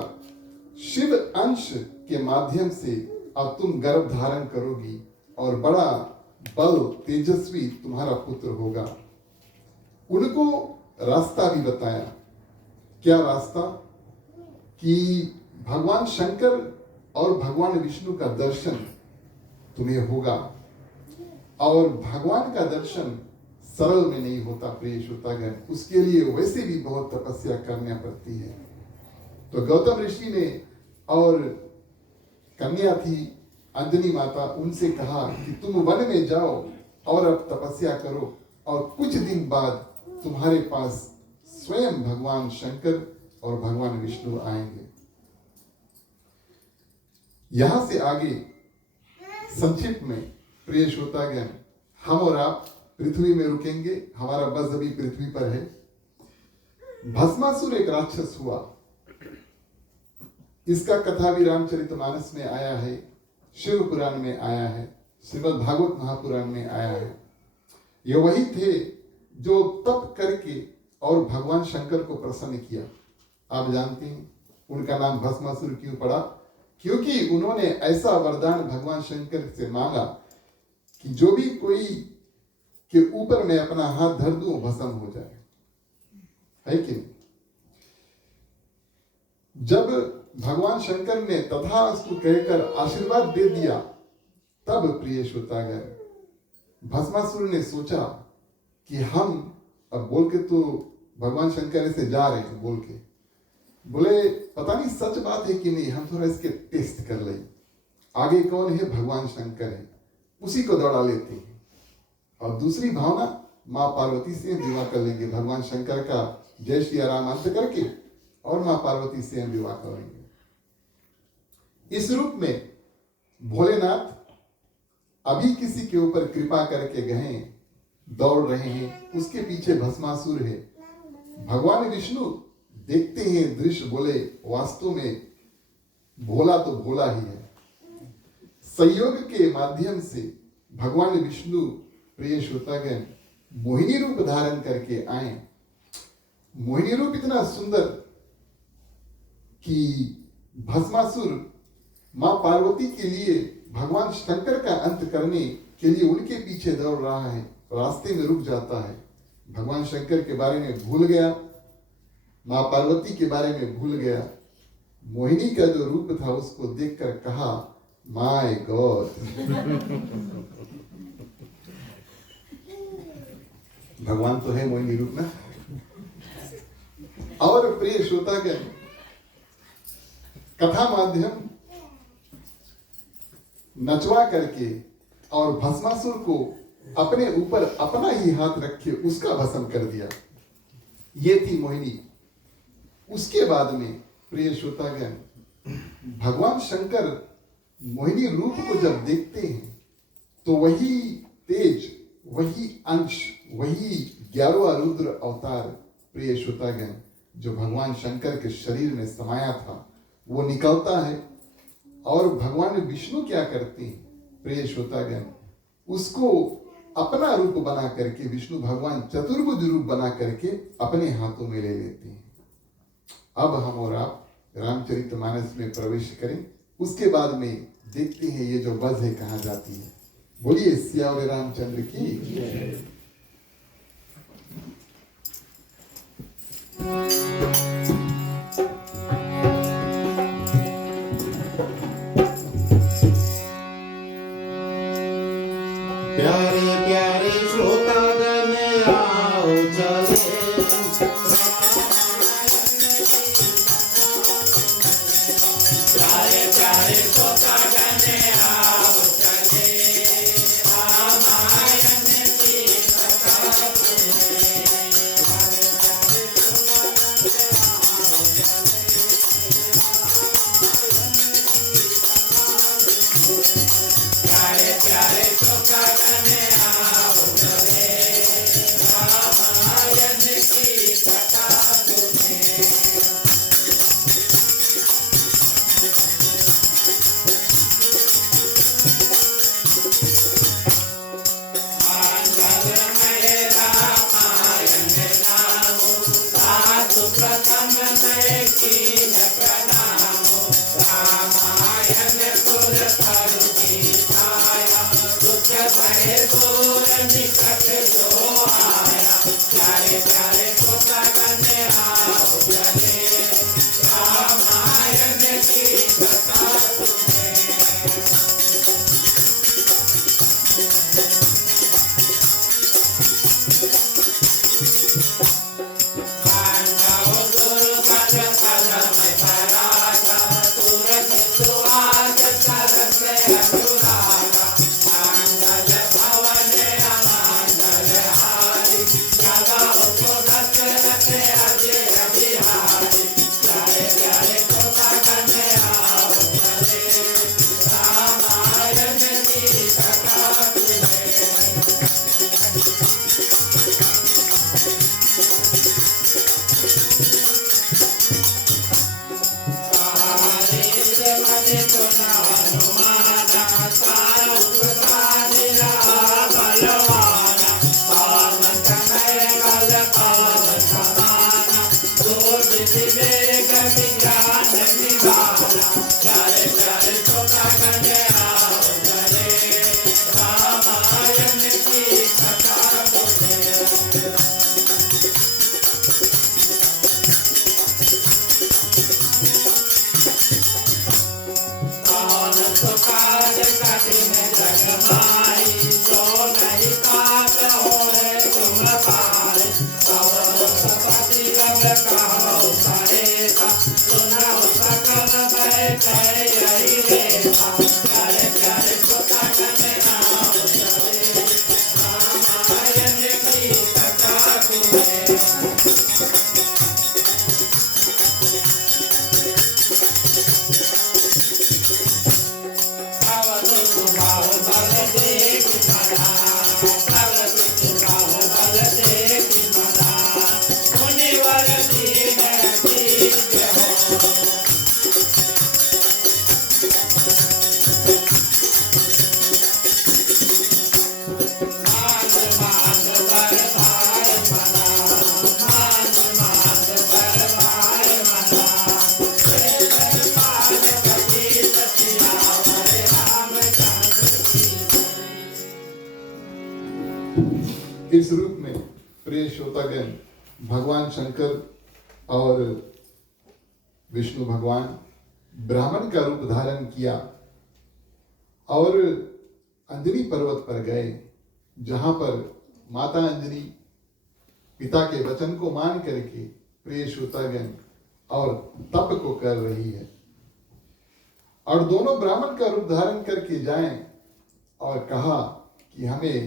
शिव अंश के माध्यम से अब तुम गर्भ धारण करोगी और बड़ा बल तेजस्वी तुम्हारा पुत्र होगा। उनको रास्ता भी बताया। क्या रास्ता? कि भगवान शंकर और भगवान विष्णु का दर्शन तुम्हें होगा और भगवान का दर्शन सरल में नहीं होता प्रिय श्रोतागण, उसके लिए वैसे भी बहुत तपस्या करनी पड़ती है। तो गौतम ऋषि ने और कन्या थी अंजनी माता, उनसे कहा कि तुम वन में जाओ और अब तपस्या करो और कुछ दिन बाद तुम्हारे पास स्वयं भगवान शंकर और भगवान विष्णु आएंगे। यहां से आगे संक्षिप्त में प्रिय श्रोतागण हम और आप पृथ्वी में रुकेंगे। हमारा बस अभी पृथ्वी पर है। भस्मासुर एक राक्षस हुआ। इसका कथा भी रामचरितमानस में आया है, शिव पुराण में आया है, श्रीमद् भागवत महापुराण में आया है। ये वही थे जो तप करके और भगवान शंकर को प्रसन्न किया। आप जानते हैं उनका नाम भस्मासुर क्यों पड़ा? क्योंकि उन्होंने ऐसा वरदान भगवान शंकर से मांगा कि जो भी कोई के ऊपर मैं अपना हाथ धर दूं भस्म हो जाए, है कि नहीं? जब भगवान शंकर ने तथास्तु कहकर आशीर्वाद दे दिया तब प्रिय श्रोतागण भस्मासुर ने सोचा कि हम अब बोल के तो भगवान शंकर से जा रहे हैं, बोल के बोले पता नहीं सच बात है कि नहीं, हम थोड़ा इसके टेस्ट कर लें। आगे कौन है? भगवान शंकर है, उसी को दौड़ा लेते हैं और दूसरी भावना माँ पार्वती से विवाह कर लेंगे। भगवान शंकर का जय श्री राम अंत करके और माँ पार्वती से हम विवाह करेंगे। इस रूप में भोलेनाथ अभी किसी के ऊपर कृपा करके गए, दौड़ रहे हैं, उसके पीछे भस्मासुर है। भगवान विष्णु देखते हैं दृश्य, बोले वास्तव में भोला तो भोला ही है। संयोग के माध्यम से भगवान विष्णु प्रिय श्रोतागण मोहिनी रूप धारण करके आए। मोहिनी रूप इतना सुंदर कि भस्मासुर मां पार्वती के लिए भगवान शंकर का अंत करने के लिए उनके पीछे दौड़ रहा है, रास्ते में रुक जाता है। भगवान शंकर के बारे में भूल गया, मां पार्वती के बारे में भूल गया। मोहिनी का जो रूप था उसको देखकर कहा माय गॉड। भगवान तो है मोहिनी रूप ना। और प्रिय श्रोतागण कथा माध्यम नचवा करके और भस्मासुर को अपने ऊपर अपना ही हाथ रखे उसका भस्म कर दिया। ये थी मोहिनी। उसके बाद में प्रिय श्रोतागण भगवान शंकर मोहिनी रूप को जब देखते हैं तो वही तेज, वही अंश, वही 11वां रुद्र अवतार प्रिय श्रोतागण जो भगवान शंकर के शरीर में समाया था वो निकलता है। और भगवान विष्णु क्या करते हैं प्रिय श्रोतागण, उसको अपना रूप बना करके विष्णु भगवान चतुर्भुज रूप बना करके अपने हाथों में ले लेते हैं। अब हम और आप रामचरितमानस में प्रवेश करें, उसके बाद में देखते हैं ये जो बज है कहाँ जाती है। बोलिए सियावर रामचंद्र की। प्यारे प्यारे श्रोतागण आओ चले प्यारे प्यारे श्रोतागण आओ चले रामायण की कथा प्यारे प्यारे श्रोतागण आओ चले रामायण की कथा मंगलमय रामायण नाम साधु प्रथम मैं कीन प्रणाम रामायण सुर तरु दिखाया दुख भय दूर निकट जो आया प्यारे प्यारे श्रोतागण आओ चले रामायण की कथा पांडव दुर्गत कलम परागा तुरत सुहाग सरस अनुरागा मांगल भवन अमांगल हारी जगह को दशरथ अजय बिहारी प्यारे प्यारे श्रोतागण आओ चले रामायण की कथा मन सुना हनुमाना सारुक साजिरा बलवाना पावन समय कल पावन समाना दूध विवेक विज्ञान निधाना प्यारे प्यारे श्रोतागण आओ चले रामायण की कथा कौन सुखार कठिन जग माई जो नहीं पाप होए तुम पार कौन सपति रंग कहो सरेता सुनाओ सकल बैठे यही रेता प्यारे प्यारे श्रोतागण आओ चले रामायण की कथा सुने सावन सुबाहो बल देख मना सावन सुबाहो बल देख मना मुनिवर दीन दीन हो मान मान बर भाई मना मान मान बर भाई मना पाल सती सतियावर रामचंद्र की इस रूप में प्रिय श्रोतागण भगवान शंकर और विष्णु भगवान ब्राह्मण का रूप धारण किया और अंजनी पर्वत पर गए, जहां पर माता अंजनी पिता के वचन को मान करके प्रिय श्रोतागण और तप को कर रही है। और दोनों ब्राह्मण का रूप धारण करके जाएं और कहा कि हमें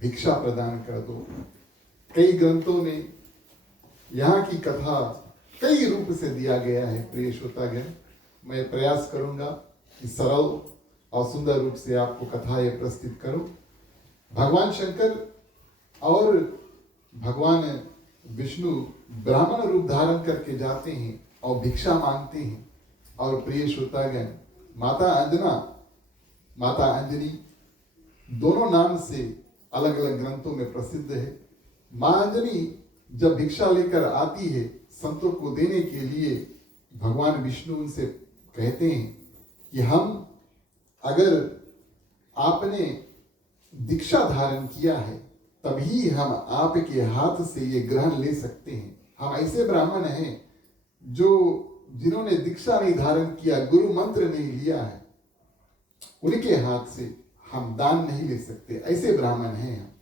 भिक्षा प्रदान कर दो। कई ग्रंथों में यहाँ की कथा कई रूप से दिया गया है। प्रिय श्रोतागण, मैं प्रयास करूंगा कि सरल और सुंदर रूप से आपको कथा ये प्रस्तुत करूं। भगवान शंकर और भगवान विष्णु ब्राह्मण रूप धारण करके जाते हैं और भिक्षा मांगते हैं। और प्रिय श्रोतागण, माता अंजना, माता अंजनी दोनों नाम से अलग अलग ग्रंथों में प्रसिद्ध है। मां अंजनी जब भिक्षा लेकर आती है संतों को देने के लिए, भगवान विष्णु उनसे कहते हैं कि हम, अगर आपने दीक्षा धारण किया है तभी हम आपके हाथ से ये ग्रहण ले सकते हैं। हम ऐसे ब्राह्मण हैं जो जिन्होंने दीक्षा नहीं धारण किया, गुरु मंत्र नहीं लिया है, उनके हाथ से हम दान नहीं ले सकते, ऐसे ब्राह्मण हैं हम।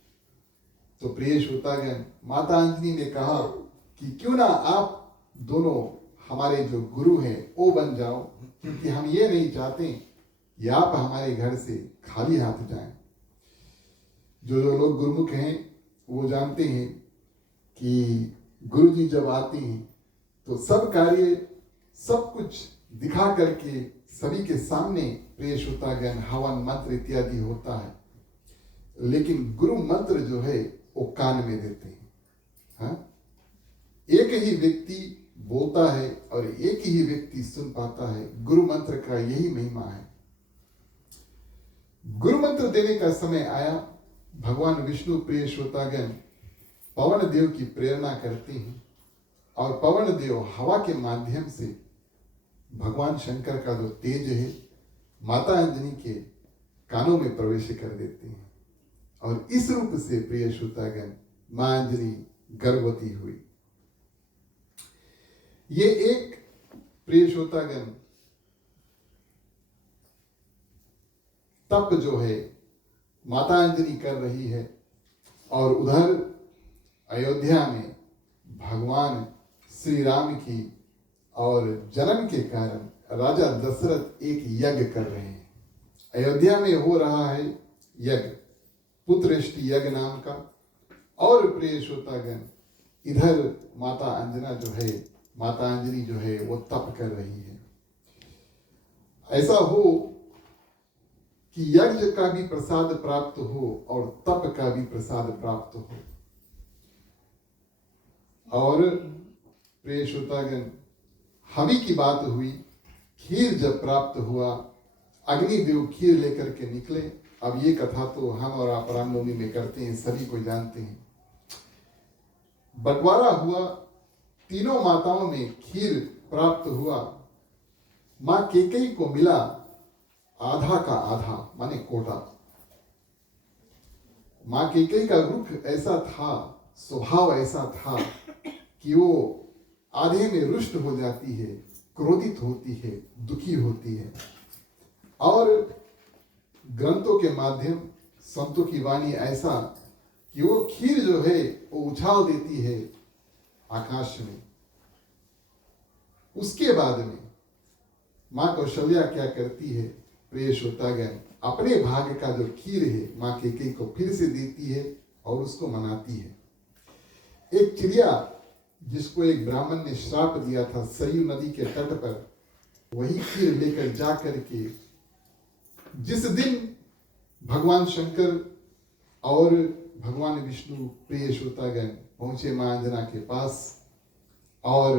तो प्रिय श्रोतागण, माता अंजनी ने कहा कि क्यों ना आप दोनों हमारे जो गुरु हैं वो बन जाओ, क्योंकि हम ये नहीं चाहते कि आप हमारे घर से खाली हाथ जाएं। जो लोग गुरुमुख हैं वो जानते हैं कि गुरु जी जब आते हैं तो सब कार्य, सब कुछ दिखा करके सभी के सामने प्रिय श्रोतागण हवन मंत्र इत्यादि होता है, लेकिन गुरु मंत्र जो है वो कान में देते हैं। हाँ? एक ही व्यक्ति बोलता है और एक ही व्यक्ति सुन पाता है। गुरु मंत्र का यही महिमा है। गुरु मंत्र देने का समय आया, भगवान विष्णु प्रिय श्रोतागण पवन देव की प्रेरणा करते हैं और पवन देव हवा के माध्यम से भगवान शंकर का जो तेज है माता अंजनी के कानों में प्रवेश कर देते हैं और इस रूप से प्रिय श्रोतागण मां अंजनी गर्भवती हुई। ये एक प्रिय श्रोतागण तप जो है माता अंजनी कर रही है और उधर अयोध्या में भगवान श्री राम की और जन्म के कारण राजा दशरथ एक यज्ञ कर रहे हैं। अयोध्या में हो रहा है यज्ञ, पुत्रेष्टि यज्ञ नाम का। और प्रिय श्रोतागण इधर माता अंजना जो है, माता अंजनी जो है वो तप कर रही है। ऐसा हो कि यज्ञ का भी प्रसाद प्राप्त हो और तप का भी प्रसाद प्राप्त हो। और प्रिय श्रोतागण हवि की बात हुई, खीर जब प्राप्त हुआ, अग्निदेव खीर लेकर के निकले। अब ये कथा तो हम और आप रामनवमी में करते हैं, सभी को जानते हैं। बंटवारा हुआ, तीनों माताओं में खीर प्राप्त हुआ। मां केकई को मिला आधा का आधा, माने कोटा। मां केकई का रुख ऐसा था, स्वभाव ऐसा था कि वो आधे में रुष्ट हो जाती है, क्रोधित होती है, दुखी होती है। और ग्रंथों के माध्यम संतों की वाणी ऐसा कि वो खीर जो है वो उछाल देती है आकाश में। उसके बाद में मां कौशल्या क्या करती है प्रिय श्रोतागण, अपने भाग का जो खीर है मां केकई को फिर से देती है और उसको मनाती है। एक चिड़िया जिसको एक ब्राह्मण ने श्राप दिया था सरयू नदी के तट पर, वही खीर लेकर जा करके जिस दिन भगवान शंकर और भगवान विष्णु प्रिय श्रोतागण पहुंचे मां अंजना के पास और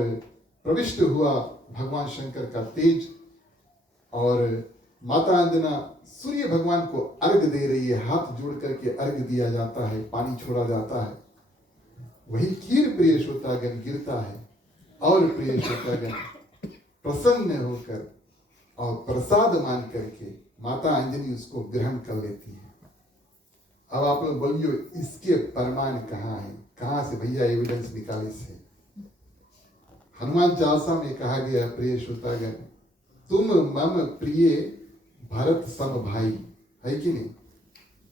प्रविष्ट हुआ भगवान शंकर का तेज, और माता अंजना सूर्य भगवान को अर्घ दे रही है। हाथ जोड़ करके अर्घ दिया जाता है, पानी छोड़ा जाता है। वही खीर प्रिय श्रोतागण गिरता है और प्रिय श्रोतागण प्रसन्न होकर और प्रसाद मान करके माता अंजनी उसको ग्रहण कर लेती है। अब आप लोग बोलियो इसके प्रमाण कहाँ है, कहाँ से भैया एविडेंस निकाले से? हनुमान चालीसा में कहा गया प्रिय श्रोतागण, तुम मम प्रिय भरत सम भाई, है कि नहीं?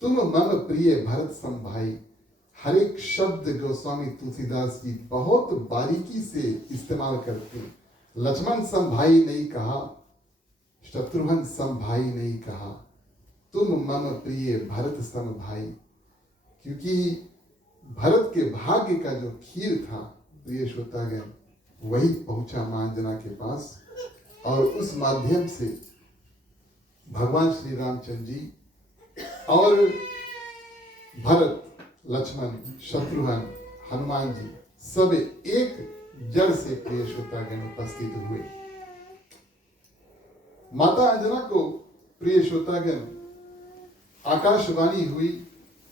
तुम मम प्रिय भरत सम भाई। हर एक शब्द गोस्वामी तुलसीदास जी बहुत बारीकी से इस्तेमाल करते हैं। लक्ष्मण सम भाई नहीं कहा, शत्रुघ्न सम भाई नहीं कहा, तुम मम प्रिय भरत सम भाई, क्योंकि भरत के भाग्य का जो खीर था प्रिय श्रोतागण वही पहुंचा मां अंजना के पास और उस माध्यम से भगवान श्री रामचंद्र जी और भरत, लक्ष्मण, शत्रुघ्न, हनुमान जी सब एक जड़ से प्रिय श्रोतागण उपस्थित हुए। माता अंजना को प्रिय श्रोतागण आकाशवाणी हुई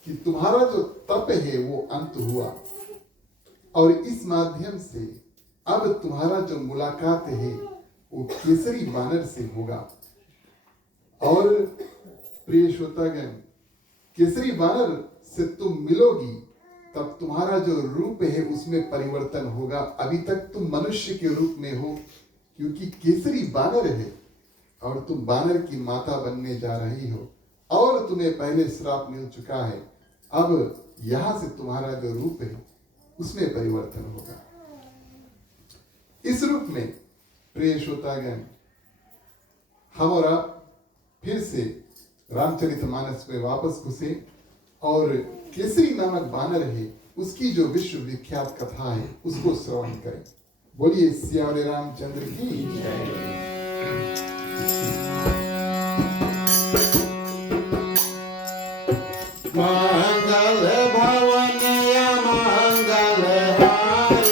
कि तुम्हारा जो तप है वो अंत हुआ और इस माध्यम से अब तुम्हारा जो मुलाकात है वो केसरी वानर से होगा। और प्रिय श्रोतागण, केसरी वानर से तुम मिलोगी तब तुम्हारा जो रूप है उसमें परिवर्तन होगा। अभी तक तुम मनुष्य के रूप में हो क्योंकि केसरी वानर है और तुम वानर की माता बनने जा रही हो और तुम्हें पहले श्राप मिल चुका है। अब यहां से तुम्हारा जो रूप है उसमें परिवर्तन होगा। इस रूप में प्रिय श्रोतागण, हम और आप फिर से रामचरितमानस में वापस घुसे और केसरी नामक वानर है उसकी जो विश्व विख्यात कथा है उसको श्रवण करें। बोलिए सियावरे रामचंद्र की जय। मंगल भवन या मंगल हारी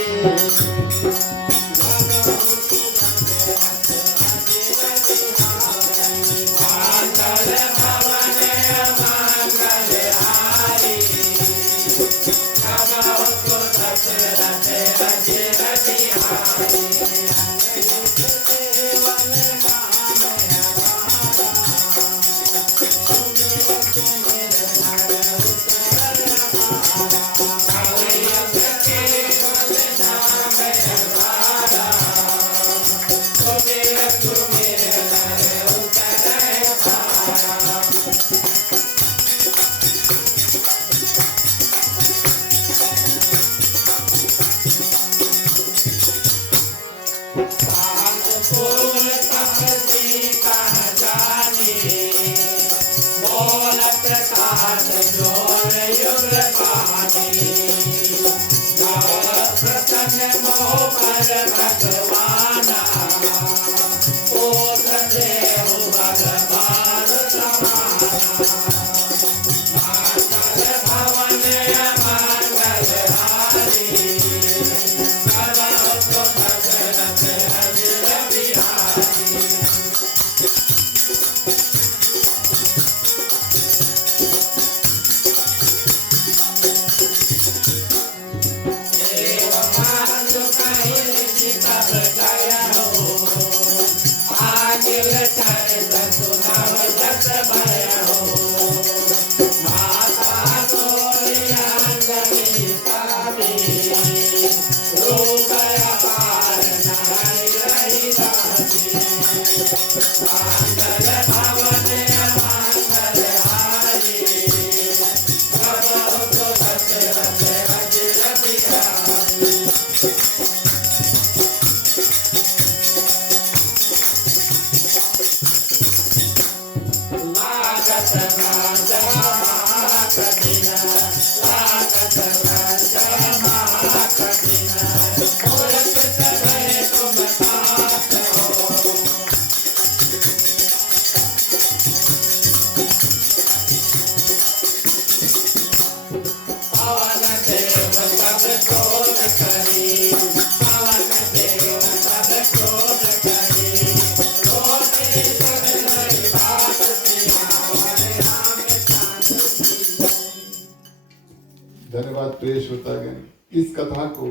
धन्यवाद प्रिय श्रोतागण। इस कथा को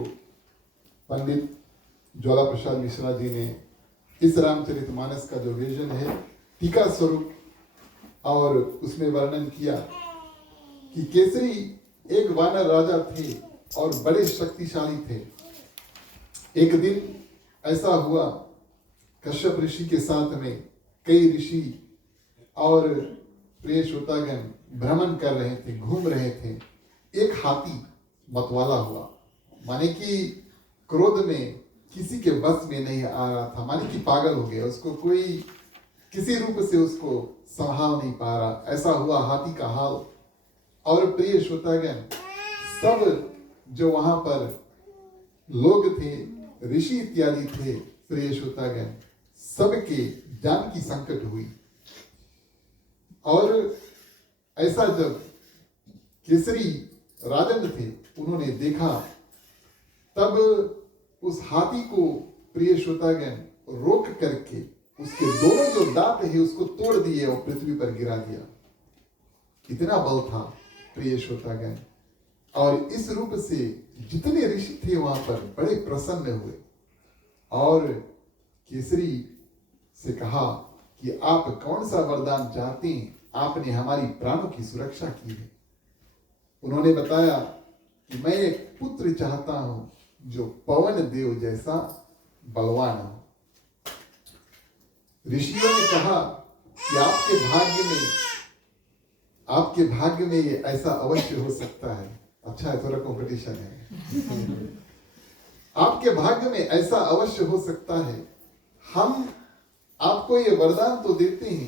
पंडित ज्वाला प्रसाद मिश्रा जी ने इस रामचरितमानस का जो विजन है टीका स्वरूप और उसमें वर्णन किया कि केसरी एक वानर राजा थे और बड़े शक्तिशाली थे। एक दिन ऐसा हुआ, कश्यप ऋषि के साथ में कई ऋषि और प्रिय श्रोतागण भ्रमण कर रहे थे, घूम रहे थे। एक हाथी मतवाला हुआ, माने कि क्रोध में किसी के बस में नहीं आ रहा था, माने कि पागल हो गया, उसको कोई किसी रूप से उसको संभाल नहीं पा रहा। ऐसा हुआ हाथी का हाल। और प्रिय श्रोतागण, सब जो वहां पर लोग थे, ऋषि इत्यादि थे, प्रिय श्रोतागण, सबके जान की संकट हुई। और ऐसा जब केसरी राजन थे उन्होंने देखा, तब उस हाथी को प्रिय श्रोतागण रोक करके उसके दोनों जो दांत है उसको तोड़ दिए और पृथ्वी पर गिरा दिया। इतना बल था प्रिय श्रोतागण। और इस रूप से जितने ऋषि थे वहां पर बड़े प्रसन्न हुए और केसरी से कहा कि आप कौन सा वरदान चाहते हैं, आपने हमारी प्राणों की सुरक्षा की है। उन्होंने बताया कि मैं एक पुत्र चाहता हूं जो पवन देव जैसा बलवान हो। ऋषियों ने कहा कि आपके भाग्य में ये ऐसा अवश्य हो सकता है। अच्छा है, थोड़ा कंपटीशन है। आपके भाग्य में ऐसा अवश्य हो सकता है। हम आपको ये वरदान तो देते हैं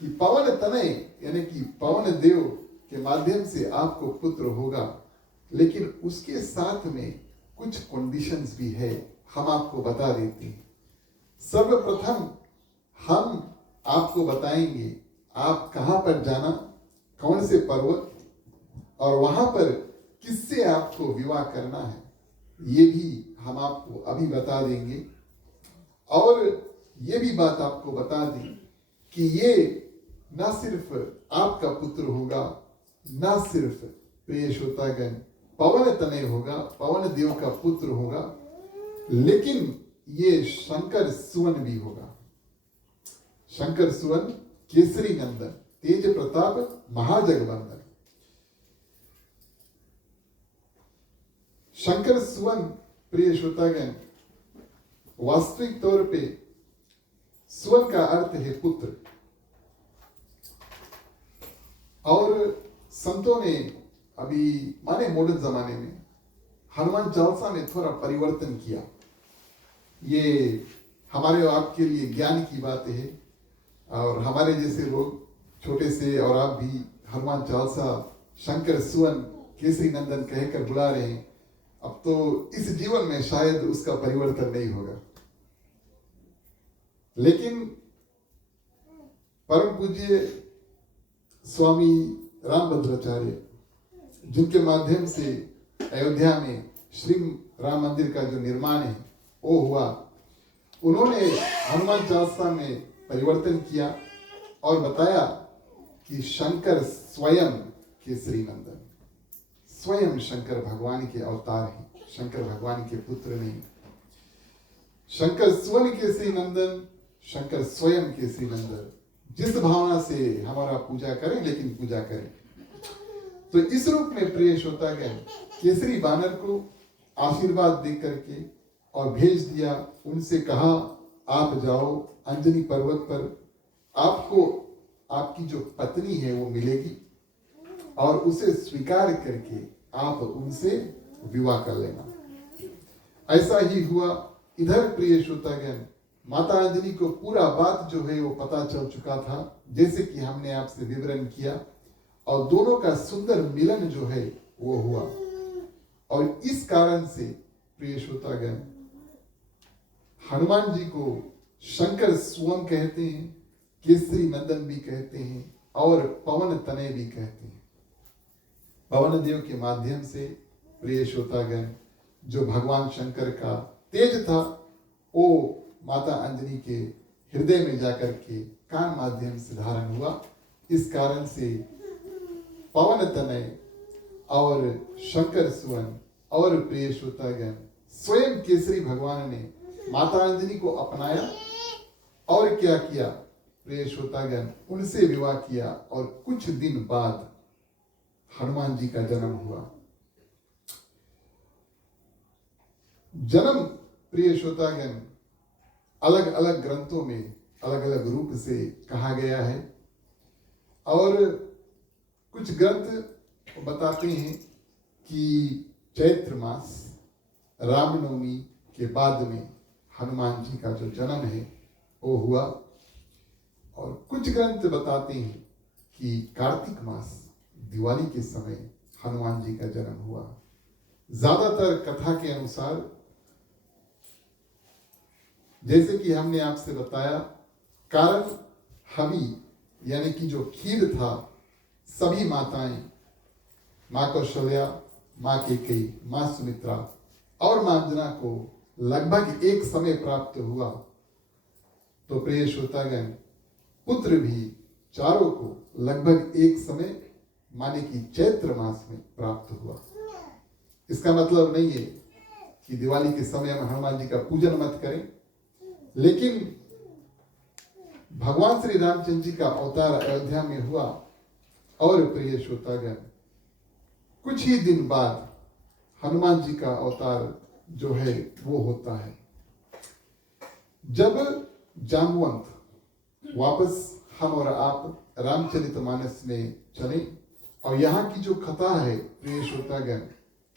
कि पवन तनय यानी कि पवन देव के माध्यम से आपको पुत्र होगा, लेकिन उसके साथ में कुछ कंडीशंस भी है, हम आपको बता देते हैं। सर्वप्रथम हम आपको बताएंगे आप कहां पर जाना, कौन से पर्वत, और वहां पर किससे आपको विवाह करना है, ये भी हम आपको अभी बता देंगे। और ये भी बात आपको बता दें कि ये ना सिर्फ आपका पुत्र होगा, ना सिर्फ प्रिय श्रोतागण पवन तनय होगा, पवन देव का पुत्र होगा, लेकिन ये शंकर सुवन भी होगा। शंकर सुवन केसरी नंदन, तेज प्रताप, महाजगवंदन। शंकर सुवन प्रिय श्रोतागण, वास्तविक तौर पे सुवन का अर्थ है पुत्र। और संतों ने अभी माने मॉडर्न जमाने में हनुमान चालीसा में थोड़ा परिवर्तन किया। ये हमारे और आपके लिए ज्ञान की बात है, और हमारे जैसे लोग छोटे से और आप भी हनुमान चालीसा शंकर सुवन केसरी नंदन कहकर बुला रहे हैं। अब तो इस जीवन में शायद उसका परिवर्तन नहीं होगा, लेकिन परम पूज्य स्वामी रामभद्राचार्य, जिनके माध्यम से अयोध्या में श्री राम मंदिर का जो निर्माण है वो हुआ, उन्होंने हनुमान चालीसा में परिवर्तन किया और बताया कि शंकर स्वयं केसरी नंदन, स्वयं शंकर भगवान के अवतार हैं, शंकर भगवान के पुत्र नहीं। शंकर सुवन केसरी नंदन, शंकर स्वयं केसरी नंदन। जिस भावना से हमारा पूजा करें, लेकिन पूजा करें। तो इस रूप में प्रिय श्रोतागण केसरी बानर को आशीर्वाद दे करके और भेज दिया। उनसे कहा आप जाओ अंजनी पर्वत पर, आपको आपकी जो पत्नी है वो मिलेगी और उसे स्वीकार करके आप उनसे विवाह कर लेना। ऐसा ही हुआ। इधर प्रिय श्रोतागण माता अंजनी को पूरा बात जो है वो पता चल चुका था, जैसे कि हमने आपसे विवरण किया, और दोनों का सुंदर मिलन जो है वो हुआ। और इस कारण से प्रिय श्रोतागण हनुमान जी को शंकर सुवन कहते हैं, केसरी नंदन भी कहते हैं और पवन तनय भी कहते हैं। पवन देव के माध्यम से प्रिय श्रोतागण जो भगवान शंकर का तेज था वो माता अंजनी के हृदय में जाकर के कान माध्यम से धारण हुआ। इस कारण से पवन तनय और शंकर सुवन और प्रिय श्रोतागण स्वयं केसरी भगवान ने माता अंजनी को अपनाया और क्या किया प्रिय श्रोतागण, उनसे विवाह किया और कुछ दिन बाद हनुमान जी का जन्म हुआ। जन्म प्रिय श्रोतागण अलग अलग ग्रंथों में अलग अलग रूप से कहा गया है, और कुछ ग्रंथ बताते हैं कि चैत्र मास रामनवमी के बाद में हनुमान जी का जो जन्म है वो हुआ, और कुछ ग्रंथ बताते हैं कि कार्तिक मास दिवाली के समय हनुमान जी का जन्म हुआ। ज्यादातर कथा के अनुसार, जैसे कि हमने आपसे बताया, कारण हवि यानी कि जो खीर था सभी माताएं, माँ कौशल्या, माँ केकई, माँ सुमित्रा और माँ अंजना को लगभग एक समय प्राप्त हुआ। तो प्रिय श्रोतागण पुत्र भी चारों को लगभग एक समय माने कि चैत्र मास में प्राप्त हुआ। इसका मतलब नहीं है कि दिवाली के समय में हनुमान जी का पूजन मत करें, लेकिन भगवान श्री रामचंद्र जी का अवतार अयोध्या में हुआ और प्रिय श्रोतागण कुछ ही दिन बाद हनुमान जी का अवतार जो है वो होता है। जब जामवंत वापस हम और आप रामचरितमानस में चले और यहाँ की जो कथा है प्रिय श्रोतागण,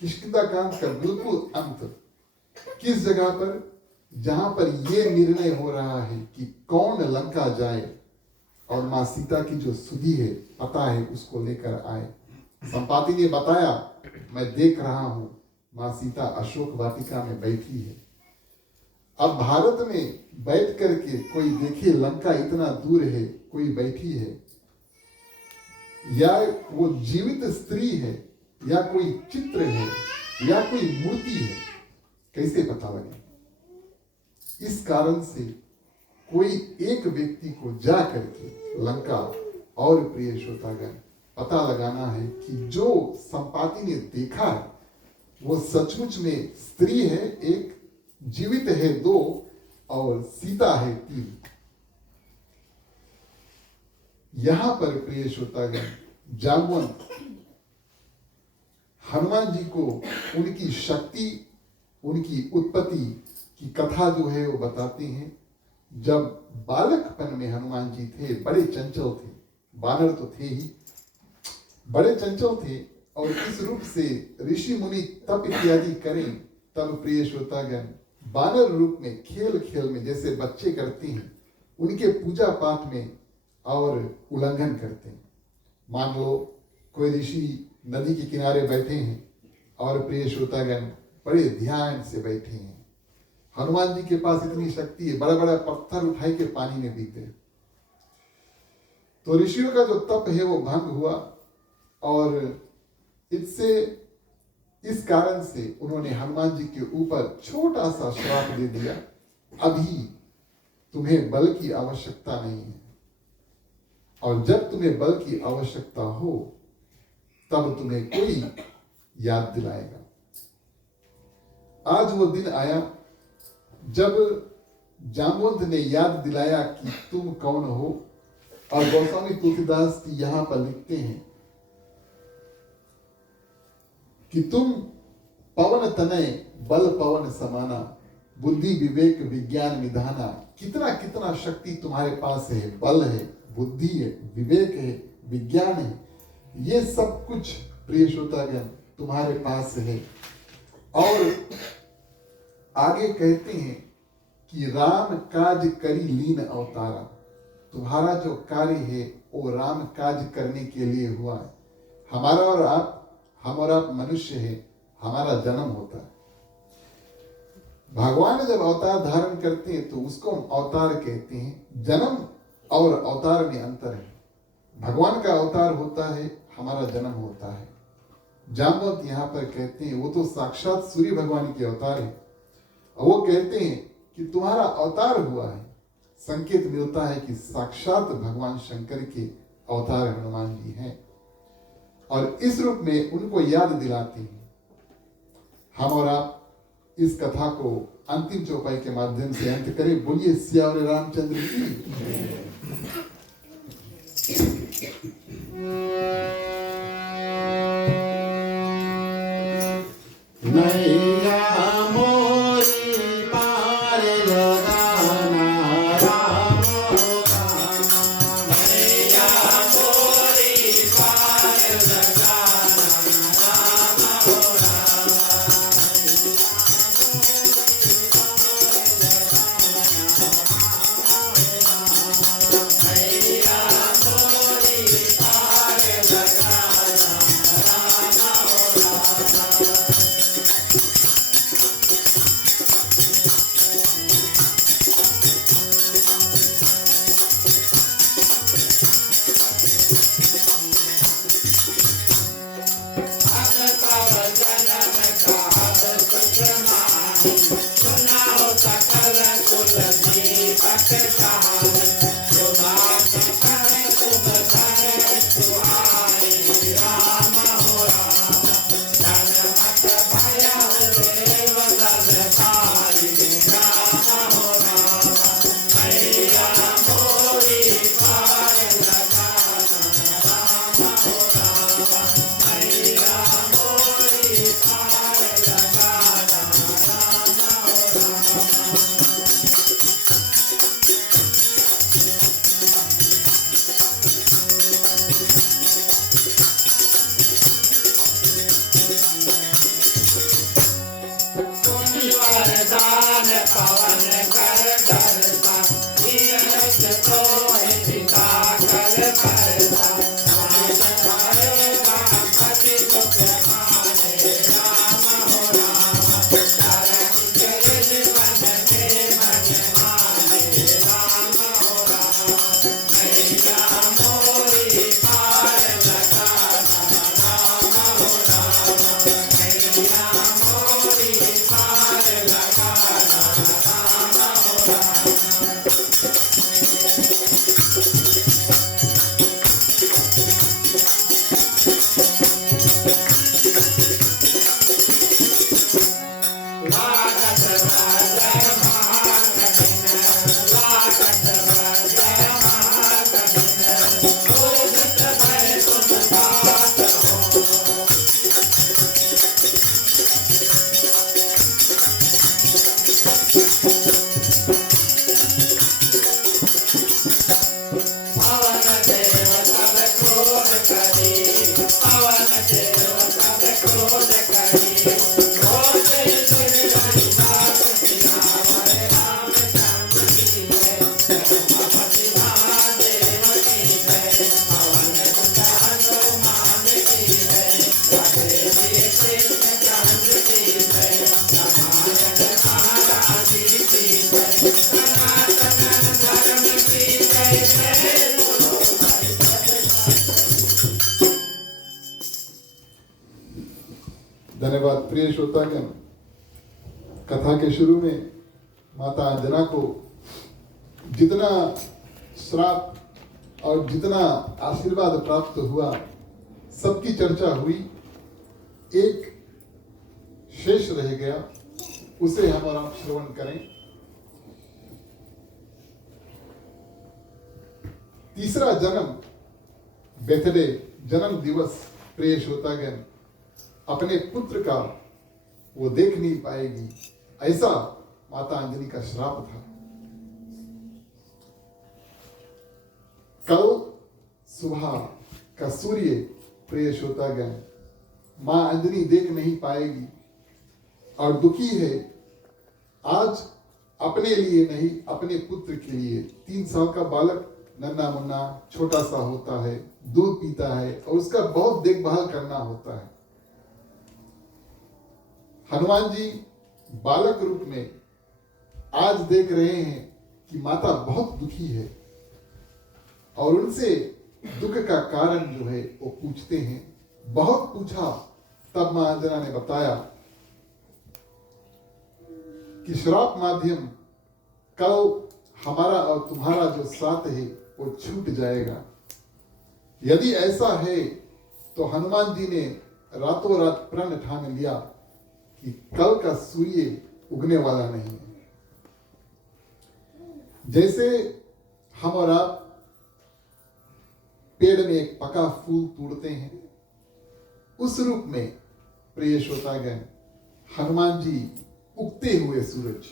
किष्किंधा कांड का बिल्कुल अंत, किस जगह पर, जहां पर यह निर्णय हो रहा है कि कौन लंका जाए और मां सीता की जो सुधि है पता है उसको लेकर आए। संपाति ने बताया, मैं देख रहा हूं मां सीता अशोक वाटिका में बैठी है। अब भारत में बैठ करके कोई देखे लंका इतना दूर है, कोई बैठी है, या वो जीवित स्त्री है, या कोई चित्र है, या कोई मूर्ति है, कैसे पता लगे? इस कारण से कोई एक व्यक्ति को जा करके लंका और प्रिय श्रोतागण पता लगाना है कि जो संपाति ने देखा है वो सचमुच में स्त्री है एक, जीवित है दो, और सीता है तीन। यहां पर प्रिय श्रोतागण जामवंत हनुमान जी को उनकी शक्ति, उनकी उत्पत्ति की कथा जो है वो बताते हैं। जब बालकपन में हनुमान जी थे, बड़े चंचल थे, बानर तो थे ही, बड़े चंचल थे, और इस रूप से ऋषि मुनि तप इत्यादि करें तब प्रिय श्रोतागण बानर रूप में खेल खेल में जैसे बच्चे करते हैं उनके पूजा पाठ में और उल्लंघन करते हैं। मान लो कोई ऋषि नदी के किनारे बैठे हैं और प्रिय श्रोतागण बड़े ध्यान से बैठे हैं, हनुमान जी के पास इतनी शक्ति है, बड़ा बड़ा पत्थर उठाई के पानी में पीते, तो ऋषियों का जो तप है वो भंग हुआ, और इससे इस कारण से उन्होंने हनुमान जी के ऊपर छोटा सा श्राप दे दिया, अभी तुम्हें बल की आवश्यकता नहीं है, और जब तुम्हें बल की आवश्यकता हो तब तुम्हें कोई याद दिलाएगा। आज वो दिन आया जब जामवंत ने याद दिलाया कि तुम कौन हो, और गोस्वामी तुलसीदास जी यहां पर लिखते हैं कि तुम पवन तनय बल पवन समाना, बुद्धि विवेक विज्ञान निधाना। कितना कितना शक्ति तुम्हारे पास है, बल है, बुद्धि है, विवेक है, विज्ञान है, ये सब कुछ प्रिय श्रोतागण तुम्हारे पास है। और आगे कहते हैं कि राम काज करी लीन अवतारा, तुम्हारा जो कार्य है वो राम काज करने के लिए हुआ है। हम और आप मनुष्य है, हमारा जन्म होता है। भगवान जब अवतार धारण करते हैं तो उसको हम अवतार कहते हैं। जन्म और अवतार में अंतर है। भगवान का अवतार होता है, हमारा जन्म होता है। जामवंत यहाँ पर कहते हैं वो तो साक्षात सूर्य भगवान के अवतार है, और वो कहते हैं कि तुम्हारा अवतार हुआ है, संकेत मिलता है कि साक्षात भगवान शंकर के अवतार हनुमान जी हैं, और इस रूप में उनको याद दिलाते हैं। हम और आप इस कथा को अंतिम चौपाई के माध्यम से अंत करें। बोलिए सियावर रामचंद्र की। नैया मोरी पार लगाना राम गाना, नैया मोरी पार लगाना राम हो नैया मोरी पार लगाना राम हो जन्म का सुख माही, सुना हो सकल कुल दीपक कहानी, सुना सकल शुभ धन सुहाई। पवन कर दर्शन धीरज सोए पिता कर परसा आज हरे गणपति सुख माने राम हो राम तारक के जीवन में मन माने राम हो राम मैया मोरी पार लगाना राम हो राम मैया मोरी पार लगाना राम हो राम लागत भद्र महाकठिन लागत भद्र महाकठिन दुर्गत भय तुम बात हो पवन देव तब क्रोध करी पवन देव तब क्रोध करी क्रोध दुर्गति दास सियावर रामचंद्र की जय रघुपति महादेव की जय पवन सुत हनुमान की जय राधे श्री कृष्ण चंद्र की जय रामायण महाराज की जय सनातन धर्म की जय जय बोलो भाई धन्यवाद प्रिय श्रोतागण। कथा के शुरू में माता अंजना को जितना श्राप और जितना आशीर्वाद प्राप्त हुआ सबकी चर्चा हुई। एक शेष रह गया, उसे हम और आप श्रवण करें। तीसरा जन्म, बर्थडे, जन्म दिवस प्रिय श्रोतागण अपने पुत्र का वो देख नहीं पाएगी, ऐसा माता अंजलि का श्राप था। कल सुबह का सूर्य प्रिय श्रोतागण मां अंजलि देख नहीं पाएगी और दुखी है। आज अपने लिए नहीं, अपने पुत्र के लिए। 3 साल का बालक नन्ना मुन्ना छोटा सा होता है, दूध पीता है और उसका बहुत देखभाल करना होता है। हनुमान जी बालक रूप में आज देख रहे हैं कि माता बहुत दुखी है और उनसे दुख का कारण जो है वो पूछते हैं। बहुत पूछा, तब मां अंजना ने बताया कि श्राप माध्यम कल हमारा और तुम्हारा जो साथ है वो छूट जाएगा। यदि ऐसा है तो हनुमान जी ने रातों रात प्रण ठान लिया कि कल का सूर्य उगने वाला नहीं है। जैसे हम और आप पेड़ में एक पका फूल तोड़ते हैं, उस रूप में प्रिय श्रोतागण हनुमान जी उगते हुए सूरज,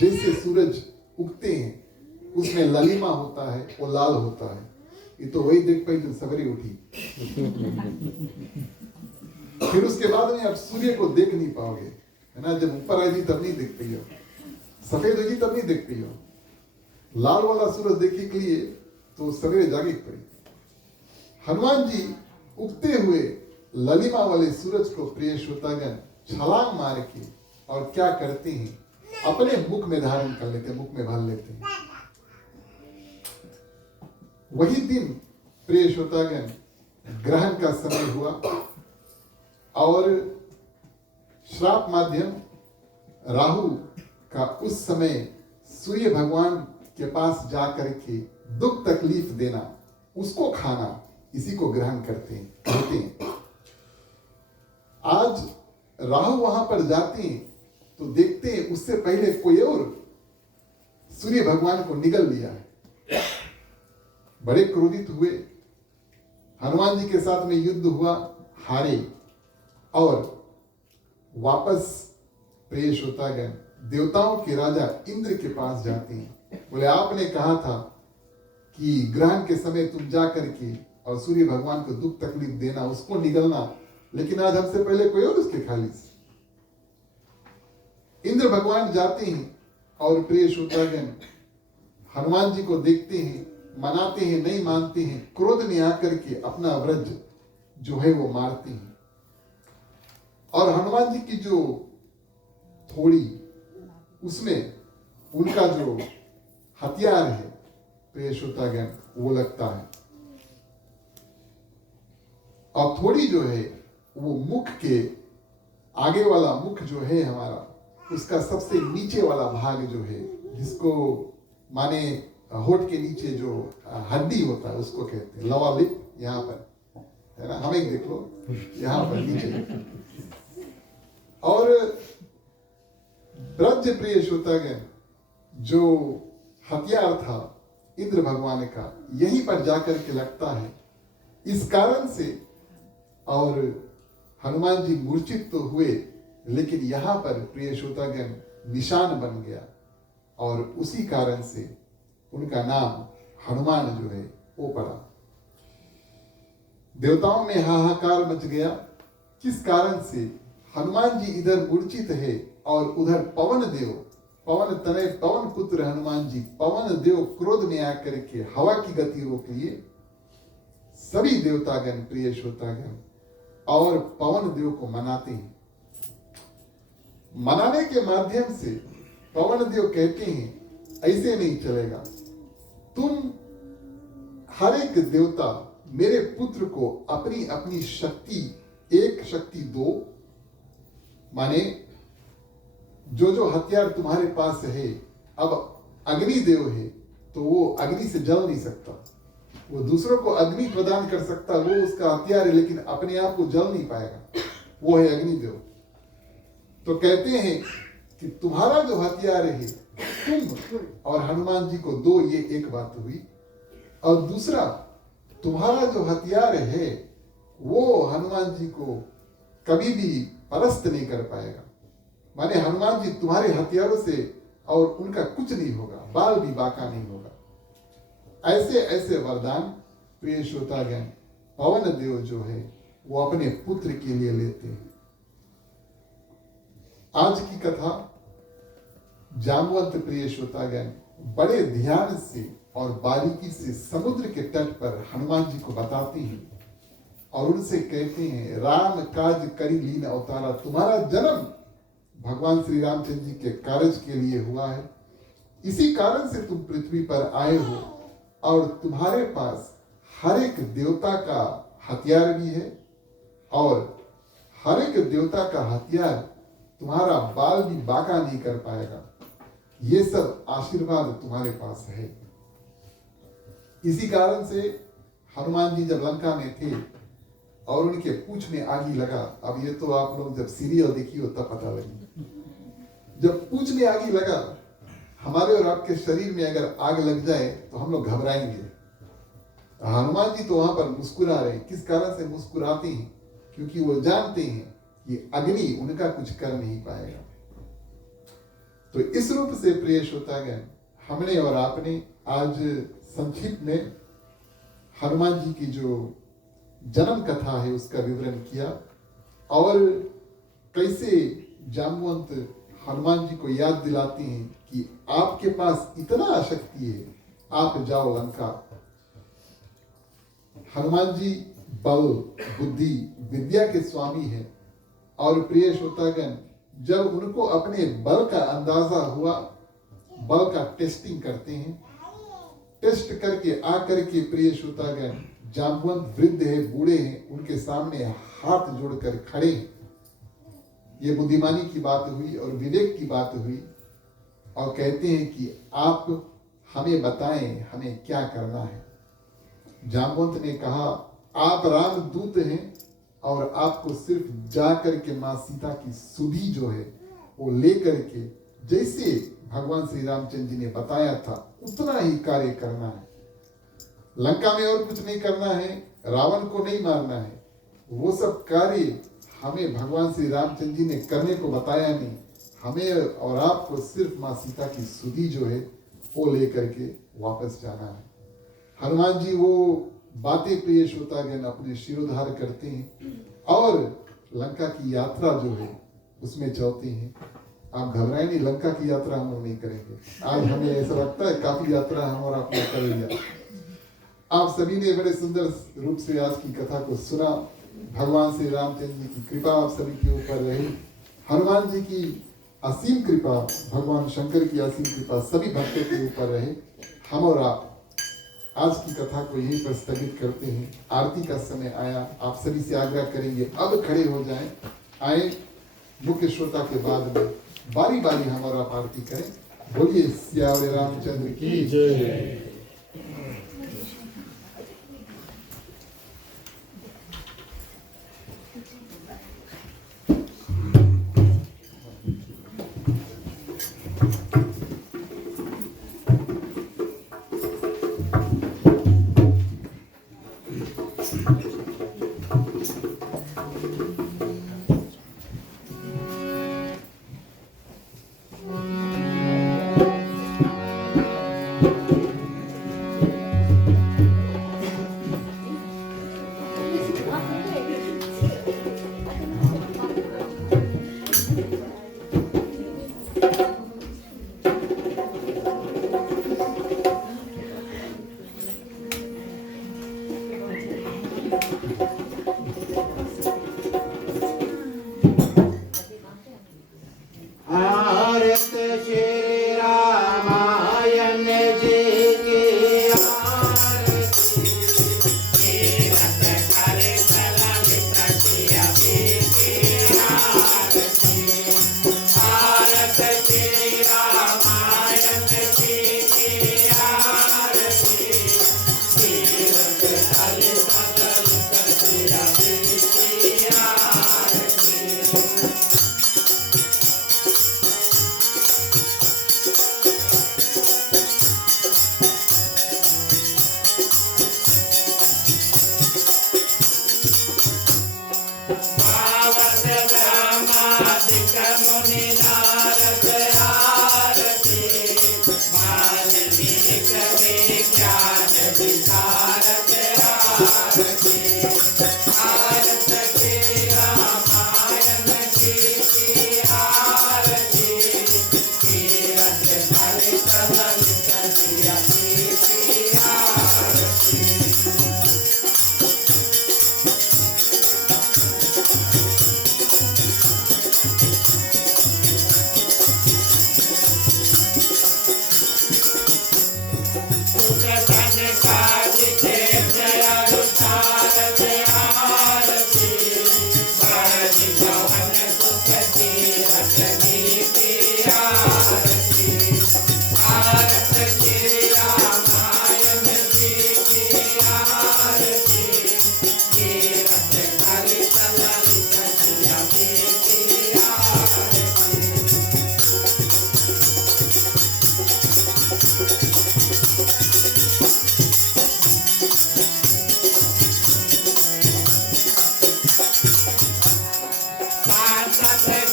जैसे सूरज उगते हैं उसमें ललिमा होता है, वो लाल होता है। ये तो वही देख पाई जो सवेरे उठी। फिर उसके बाद में आप सूर्य को देख नहीं पाओगे, है ना। जब ऊपर आएगी तब नहीं देख पाई हो, सफेद होगी तब नहीं देख पाई हो। लाल वाला सूरज देखने के लिए तो सवेरे जागे पड़ी। हनुमान जी उगते हुए ललिमा वाले सूरज को प्रिय श्रोतागण छलांग मार के और क्या करते हैं, अपने मुख में धारण कर लेते हैं, मुख में भर लेते हैं। वही दिन प्रिय श्रोतागण ग्रहण का समय हुआ और श्राप माध्यम राहु का उस समय सूर्य भगवान के पास जाकर के दुख तकलीफ देना, उसको खाना, इसी को ग्रहण करते हैं, कहते हैं। आज राहु वहां पर जाते हैं तो देखते हैं उससे पहले कोई और सूर्य भगवान को निगल लिया है। बड़े क्रोधित हुए, हनुमान जी के साथ में युद्ध हुआ, हारे और वापस प्रिय श्रोतागण देवताओं के राजा इंद्र के पास जाते हैं। बोले आपने कहा था कि ग्रहण के समय तुम जा करके और सूर्य भगवान को दुख तकलीफ देना, उसको निगलना, लेकिन आज हमसे पहले कोई और उसके खाली से। इंद्र भगवान जाते हैं और प्रिय श्रोतागण हनुमान जी को देखते हैं, मनाते हैं, नहीं मानते हैं, क्रोध में आकर के अपना वज्र जो है वो मारते हैं। और हनुमान जी की जो थोड़ी उसमें उनका जो हथियार है प्रिय श्रोतागण वो लगता है। और थोड़ी जो है वो मुख के आगे वाला मुख जो है हमारा, उसका सबसे नीचे वाला भाग जो है, जिसको माने होठ के नीचे जो हड्डी होता है उसको कहते हैं लोअर लिप, यहाँ पर है ना, हमें देख लो यहाँ पर नीचे। और ब्रज प्रिय श्रोतागण जो हथियार था इंद्र भगवान का यहीं पर जाकर के लगता है। इस कारण से और हनुमान जी मूर्छित तो हुए, लेकिन यहाँ पर प्रिय श्रोतागण निशान बन गया और उसी कारण से उनका नाम हनुमान जो है वो पड़ा। देवताओं में हाहाकार मच गया। किस कारण से? हनुमान जी इधर मूर्छित है और उधर पवन देव, पवन तनय पवन पुत्र हनुमान जी, पवन देव क्रोध में आकर के हवा की गति रोक लिए। सभी देवतागण प्रिय श्रोतागण और पवन देव को मनाते हैं। मनाने के माध्यम से पवन देव कहते हैं ऐसे नहीं चलेगा, तुम हर एक देवता मेरे पुत्र को अपनी अपनी शक्ति, एक शक्ति दो। माने जो जो हथियार तुम्हारे पास है, अब अग्नि देव है तो वो अग्नि से जल नहीं सकता, वो दूसरों को अग्नि प्रदान कर सकता, वो उसका हथियार है, लेकिन अपने आप को जल नहीं पाएगा, वो है अग्निदेव। तो कहते हैं कि तुम्हारा जो हथियार है तुम और हनुमान जी को दो, ये एक बात हुई। और दूसरा, तुम्हारा जो हथियार है वो हनुमान जी को कभी भी परास्त नहीं कर पाएगा। माने हनुमान जी तुम्हारे हथियारों से और उनका कुछ नहीं होगा, बाल भी बाका नहीं होगा। ऐसे ऐसे वरदान प्रिय श्रोतागण पवन देव जो है वो अपने पुत्र के लिए लेते हैं। आज की कथा जामवंत प्रिय श्रोतागण बड़े ध्यान से और बारीकी से समुद्र के तट पर हनुमान जी को बताते हैं और उनसे कहते हैं, राम काज करी लीन अवतारा, तुम्हारा जन्म भगवान श्री रामचंद्र जी के कार्य के लिए हुआ है, इसी कारण से तुम पृथ्वी पर आए हो और तुम्हारे पास हर एक देवता का हथियार भी है और हर एक देवता का हथियार तुम्हारा बाल भी बाका नहीं कर पाएगा। ये सब आशीर्वाद तुम्हारे पास है। इसी कारण से हनुमान जी जब लंका में थे और उनके पूंछ में आगी लगा, अब ये तो आप लोग जब सीरियल देखी हो तब पता लगी, जब पूंछ में आगी लगा, हमारे और आपके शरीर में अगर आग लग जाए तो हम लोग घबराएंगे। हनुमान जी तो वहां पर मुस्कुरा रहे। किस कारण से मुस्कुराते हैं? क्योंकि वो जानते हैं कि अग्नि उनका कुछ कर नहीं पाएगा। तो इस रूप से प्रिय श्रोतागण हमने और आपने आज संक्षिप्त में हनुमान जी की जो जन्म कथा है उसका विवरण किया और कैसे जामवंत हनुमान जी को याद दिलाते हैं कि आपके पास इतना शक्ति है, आप जाओ लंका। हनुमान जी बल, बुद्धि, विद्या के स्वामी हैं और प्रिय श्रोतागण जब उनको अपने बल का अंदाजा हुआ, बल का टेस्टिंग करते हैं, टेस्ट करके आकर के प्रिय श्रोतागण जामवंत वृद्ध है, बूढ़े हैं, उनके सामने हाथ जोड़कर खड़े हैं। ये बुद्धिमानी की बात हुई और विवेक की बात हुई और कहते हैं कि आप हमें बताएं हमें क्या करना है। जामवंत ने कहा, आप राम दूत हैं और आपको सिर्फ जा करके मां सीता की सुधि जो है वो लेकर के जैसे भगवान श्री रामचंद्र जी ने बताया था उतना ही कार्य करना है। लंका में और कुछ नहीं करना है, रावण को नहीं मारना है, वो सब कार्य हमें भगवान श्री रामचंद्र जी ने करने को बताया नहीं। हमें और आपको सिर्फ मां सीता की सुधि जो है वो लेकर के वापस जाना है। हनुमान जी वो बातें प्रिय श्रोतागण अपने शिरोधार करते हैं और लंका की यात्रा जो है उसमें चलते हैं। आप घबराए नहीं, लंका की यात्रा हम लोग नहीं करेंगे आज। हमें ऐसा लगता है काफी यात्रा हम और आपने कर लिया। आप सभी ने बड़े सुंदर रूप से आज की कथा को सुना। भगवान श्री रामचंद्र जी की कृपा आप सभी के ऊपर रही, हनुमान जी की असीम कृपा, भगवान शंकर की असीम कृपा सभी भक्तों के ऊपर रहे। हम और आप आज की कथा को यहीं पर स्थगित करते हैं। आरती का समय आया, आप सभी से आग्रह करेंगे अब खड़े हो जाएं। आए मुख्य श्रोता के बाद में बारी बारी हम और आप आरती करें। बोलिए सियावर रामचंद्र की जय।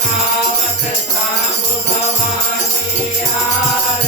गावत सांब भवानी आरती।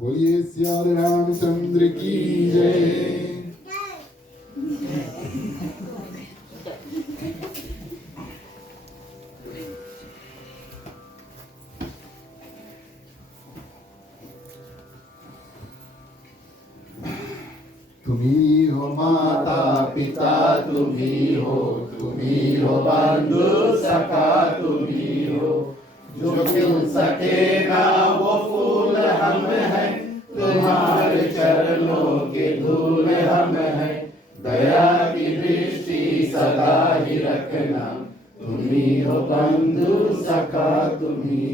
बोलिए सियार रामचंद्र की जय। तुम्ही हो माता पिता, तुम्ही हो बंधु सखा, तुम्ही हो जो खिल सके ना वो फूल हम हैं, तुम्हारे चरणों के धूल हम हैं। दया की दृष्टि सदा ही रखना, तुम्ही हो बंधु सखा, तुम्ही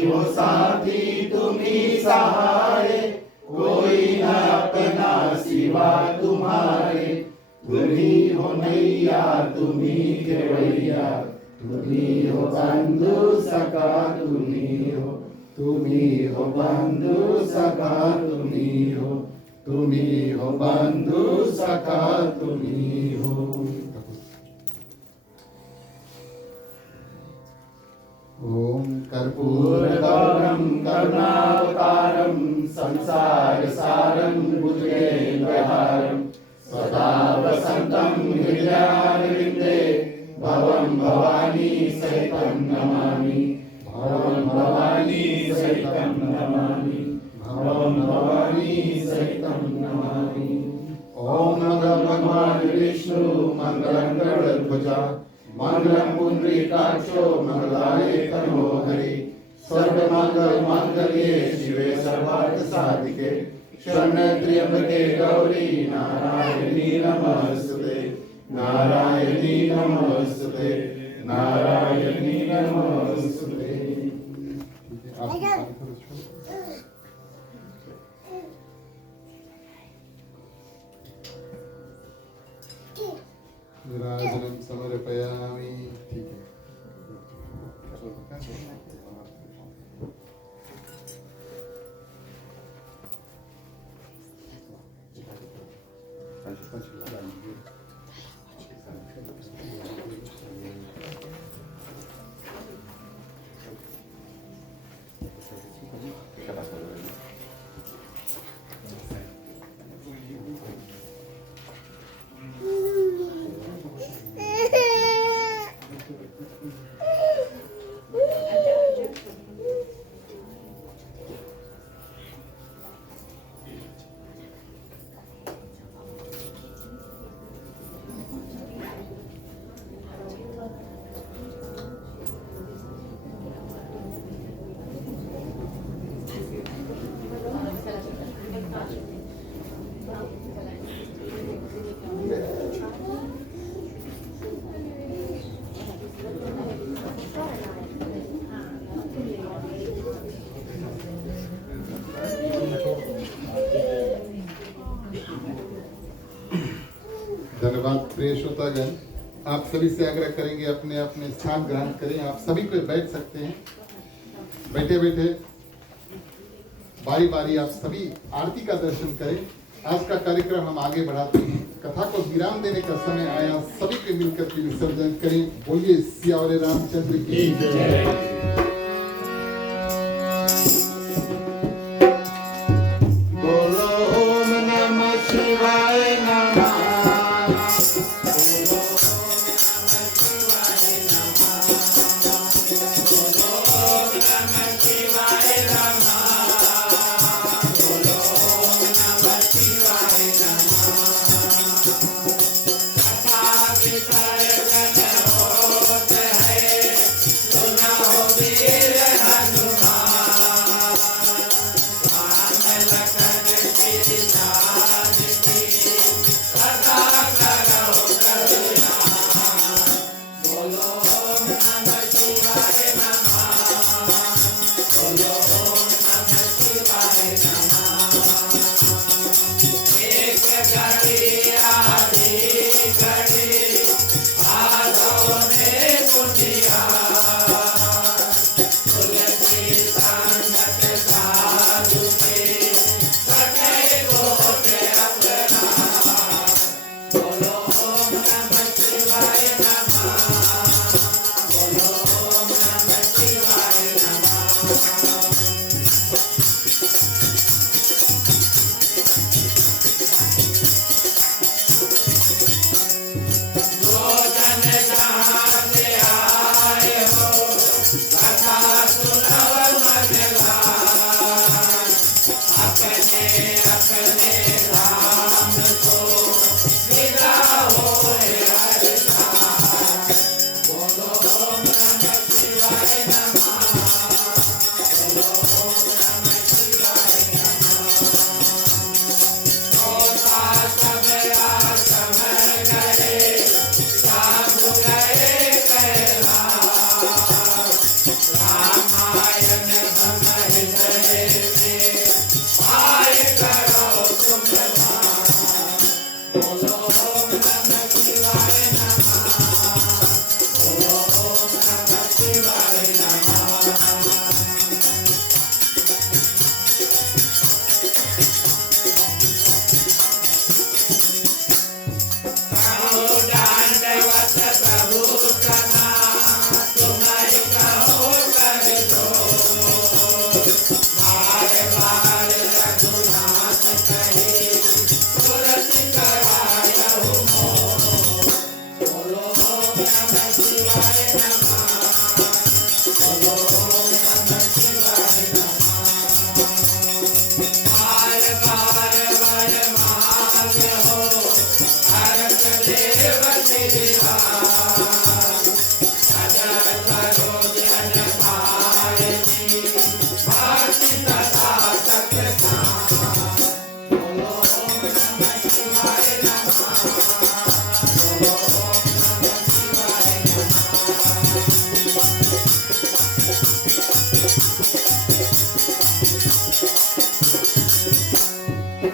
हो साथी, तुम्ही सहाय, कोई न अपना सिवा तुम्हारे। तुम्ही हो नैया, तुम्ही केवैया, तुम्ही हो बंधु सखा, तुम्ही हो बंधु सखा, तुम्ही हो बंधु सखा, तुम्ही हो। ओम कर्पूर गौरम करुणावतारम संसार सारं भुजगेन्द्रहारं सदा वसन्तं हृदयारविन्दे भवं भवानी सहितं नमामि भवं भवानी सहितं नमामि भवं भवानी सहितं नमामि। ओम मंगल भगवान विष्णु मंगलं गरुड़ध्वजा मंगलं पुंडरीकाक्षो मंगलाय तनो हरि सर्वमंगल मांगल्ये शिवे सर्वार्थ साधिके शरण्ये त्र्यंबके गौरी नारायणी नमस्ते नारायणी नमस्ते नारायणी नमस्ते। विराजनं समर्पयामि। ठीक है। धन्यवाद प्रिय श्रोतागण, आप सभी से आग्रह करेंगे अपने अपने स्थान ग्रहण करें। आप सभी को बैठ सकते हैं, बैठे बैठे बारी बारी आप सभी आरती का दर्शन करें। आज का कार्यक्रम हम आगे बढ़ाते हैं। कथा को विराम देने का समय आया, सभी के मिलकर के विसर्जन करें। बोलिए सियावरे रामचंद्र की जय। Oh,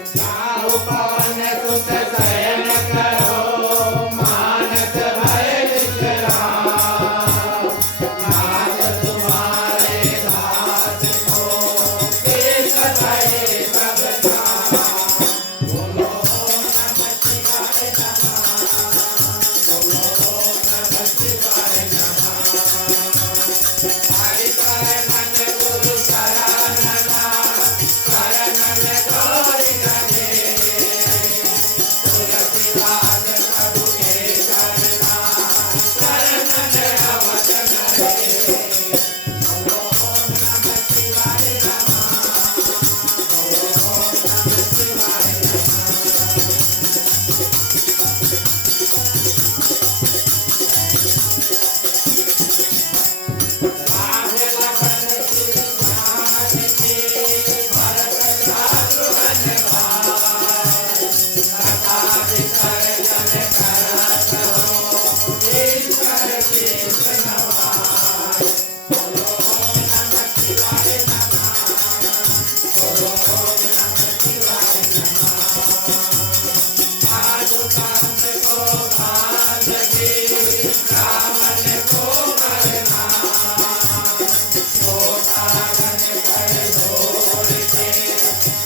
साहु पवन सुत शयन करो मानस भय विश्राम नाथ तुम्हारे दास को देश भय सब धाम बोलो नमः शिवाय नमः बोलो नमः शिवाय नमः हरि शरण गुरु शरण शरण गौरी गणेश तुलसीदास प्रभु के चरना शरण अवतन रे बोलो नमः शिवाय नमः बोलो नमः शिवाय नमः राम लखन श्री जानकी भरत शत्रुघ्न भाई सदा विसर्जन करत हो ईश्वर के नवाय बोलो नमः शिवाय नमः बोलो नमः शिवाय नमः साधु संत को भांजगी रावण को मरना गोपागन कर ढोल के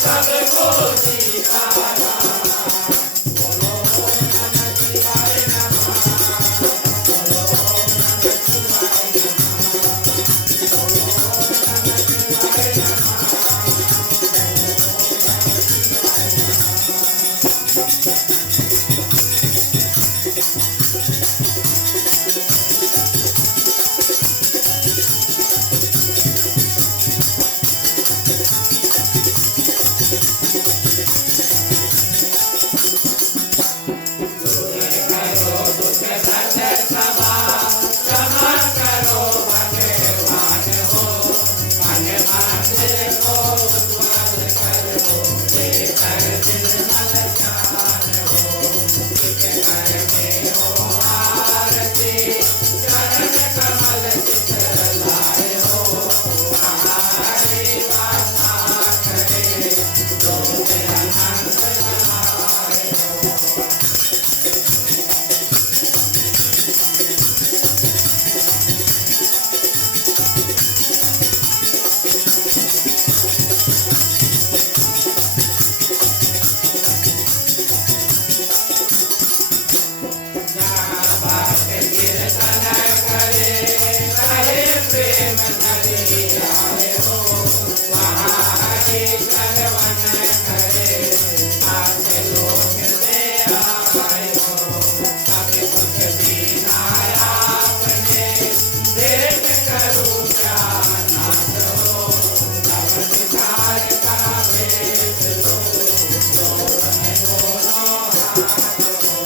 सबको सीतारा बोलो नमः शिवाय नमः बोलो नमः शिवाय नमः बोलो नमः शिवाय नमः करो दुख सच सभा क्षमा करो भगवान हो मन मंदिर को उज्ज्वल कर दो लेकर निर्मल ज्ञान हो इस घर में हो आरती चरण कमल चित्र लाए हो हमारी वासना करे जो अनंत समाए हो जहाँ भक्त कीर्तन करे कहे प्रेम करे आए हो वहाँ हरि श्रवण करे साथ लोक से आए हो सब कुछ दीना आपने भेंट करूँ क्या नाथ हो सब निधार का भेद लो जोड़ में दोनों हाथ हो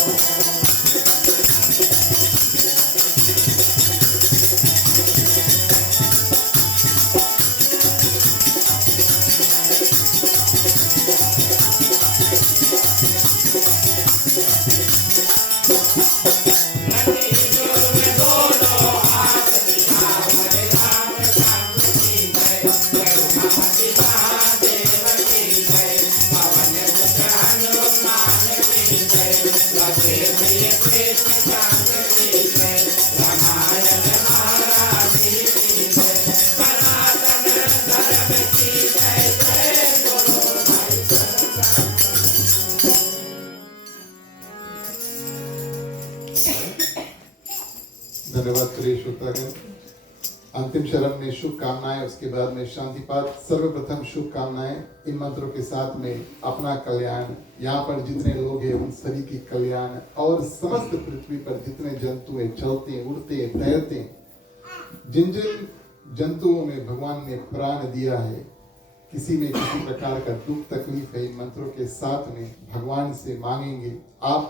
धन्यवाद प्रिय श्रोतागण। अंतिम चरण में शुभकामनाएं, उसके बाद में शांति पाठ। सर्वप्रथम शुभकामनाएं इन मंत्रों के साथ में अपना कल्याण, यहाँ पर जितने लोग हैं उन सभी की कल्याण, और समस्त पृथ्वी पर जितने जंतु हैं, चलते उड़ते तैरते, जिन जिन जंतुओं में भगवान ने प्राण दिया है, किसी में किसी प्रकार का दुख तकलीफ है, इन मंत्रों के साथ में भगवान से मांगेंगे आप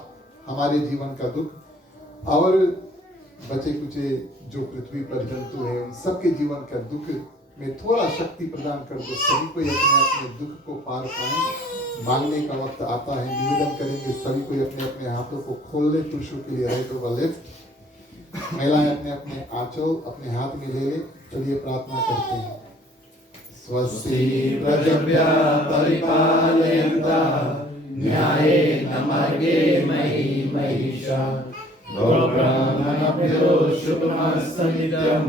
हमारे जीवन का दुख, और बचे कुचे जो पृथ्वी पर जंतु है उन सबके जीवन का दुख में थोड़ा शक्ति प्रदान कर दो, सभी को अपने अपने दुख को पार पाए। मांगने का वक्त आता है, निवेदन करेंगे सभी को अपने अपने हाथों को खोल ले, पुरुषों के लिए राइट ओवर लेफ्ट, महिलाएं अपने अपने आंचल अपने हाथ में ले ले। चलिए प्रार्थना करते हैं। स्वस्ति प्रजभ्यः परिपालयन्तः न्यायेन मार्गेण मयि महिषा गोब्राह्मणेभ्यो शुभमस्तु नित्यं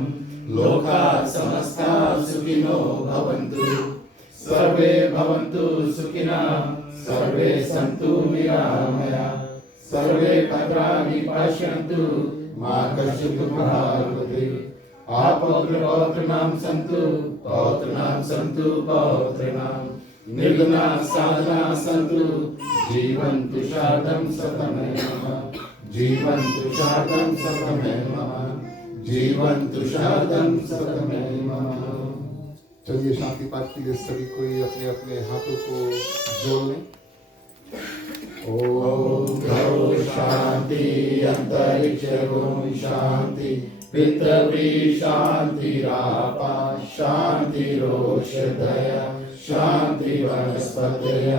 लोकाः समस्ताः सुखिनो भवन्तु सर्वे भवन्तु सुखिनः सर्वे सन्तु निरामयाः सर्वे भद्राणि पश्यन्तु मा कश्चित् दुःखभाग् भवेत् आपौत्रपौत्राणां सन्तु पौत्राणां निर्गुणाः साधनाः सन्तु जीवन्तु शारदं शतमेव जीवन्तु शारदं शतमेव जीवन्तु शारदं शतमेव। चलिए शांति पाठ के लिए सभी कोई अपने अपने हाथों को जोड़ लें। ओम द्यौ शांति अंतरिक्षं शांति पृथ्वी शांतिरापा शांतिरोषधय शांति वनस्पतय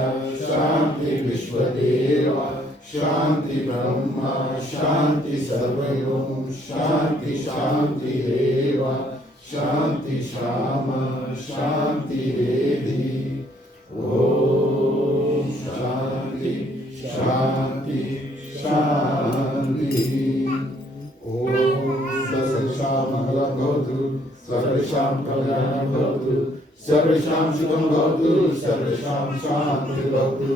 शांति विश्वदेवा शांति ब्रह्मा शांति सर्वयों शांति शांति रेवा शांति श्यामा शांति रेधि। ओम शांति शांति शांति। ओम सर्वेषां मंगलं भवतु सर्वेषां कल्याणं भवतु सर्वेषां शुभं भवतु सर्वेषां शान्तिः भवतु।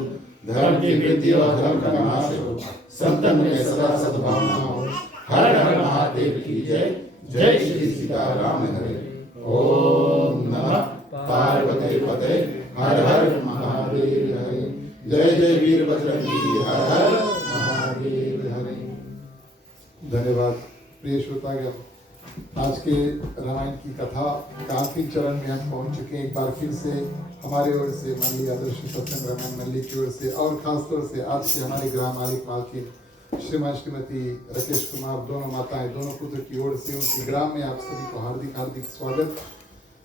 धर्म की वृद्धि और धर्म का नाश हो संतन में सदा सद्भावना हो। हर हर महादेव की जय। जय श्री सीताराम हरे। ओम नमः पार्वती पते हर हर महादेव हरे। जय जय वीर बजरंगी हर हर महादेव हरे। धन्यवाद प्रिय श्रोतागण। आज के रामायण की कथा का आखिरी चरण में हम पहुंच चुके हैं। एक बार फिर से हमारे ओर से मंडली आदर्श सत्संग रामायण मंडली की ओर से और खासतौर से आज के हमारे ग्राम मालिक मालकिन श्रीमान श्रीमती राकेश कुमार दोनों माताएं दोनों पुत्र की ओर से उनके ग्राम में आप सभी को हार्दिक हार्दिक स्वागत।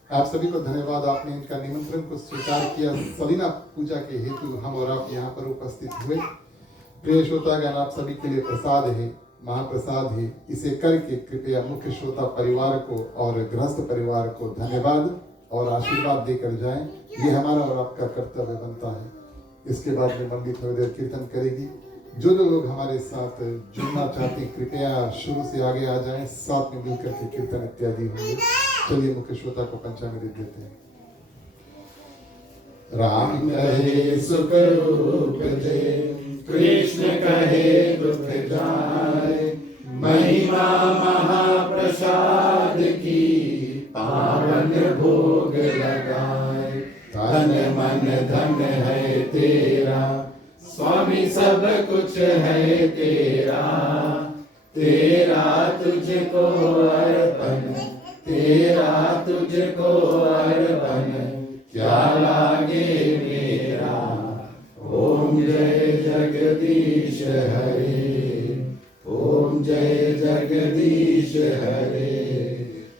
आप सभी को धन्यवाद, आपने इनका निमंत्रण को स्वीकार किया। सलीना पूजा के हेतु हम और आप यहाँ पर उपस्थित हुए। प्रिय श्रोतागण, आप सभी के लिए प्रसाद है, महाप्रसाद है। इसे करके कृपया मुख्य श्रोता परिवार को और गृहस्थ परिवार को धन्यवाद और आशीर्वाद देकर जाएं। ये हमारा और आपका कर्तव्य बनता है। इसके बाद में मंडली थोड़ी देर कीर्तन करेगी। जो लोग हमारे साथ जुड़ना चाहते हैं कृपया शुरू से आगे आ जाएं, साथ में मिलकर के कीर्तन इत्यादि होंगे। चलिए मुख्य श्रोता को पंचामृत देते हैं। राम कहे सुख रूप जे कृष्ण कहे दुख जाए महिमा महाप्रसाद की पावन भोग लगाए। धन मन धन है तेरा स्वामी सब कुछ है तेरा तेरा तुझको अर्पण तेरा तुझको अर्पण क्या लागे मेरा। ओम जय जगदीश हरे ओम जय जगदीश हरे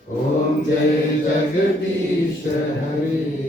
ओम जय जगदीश हरे।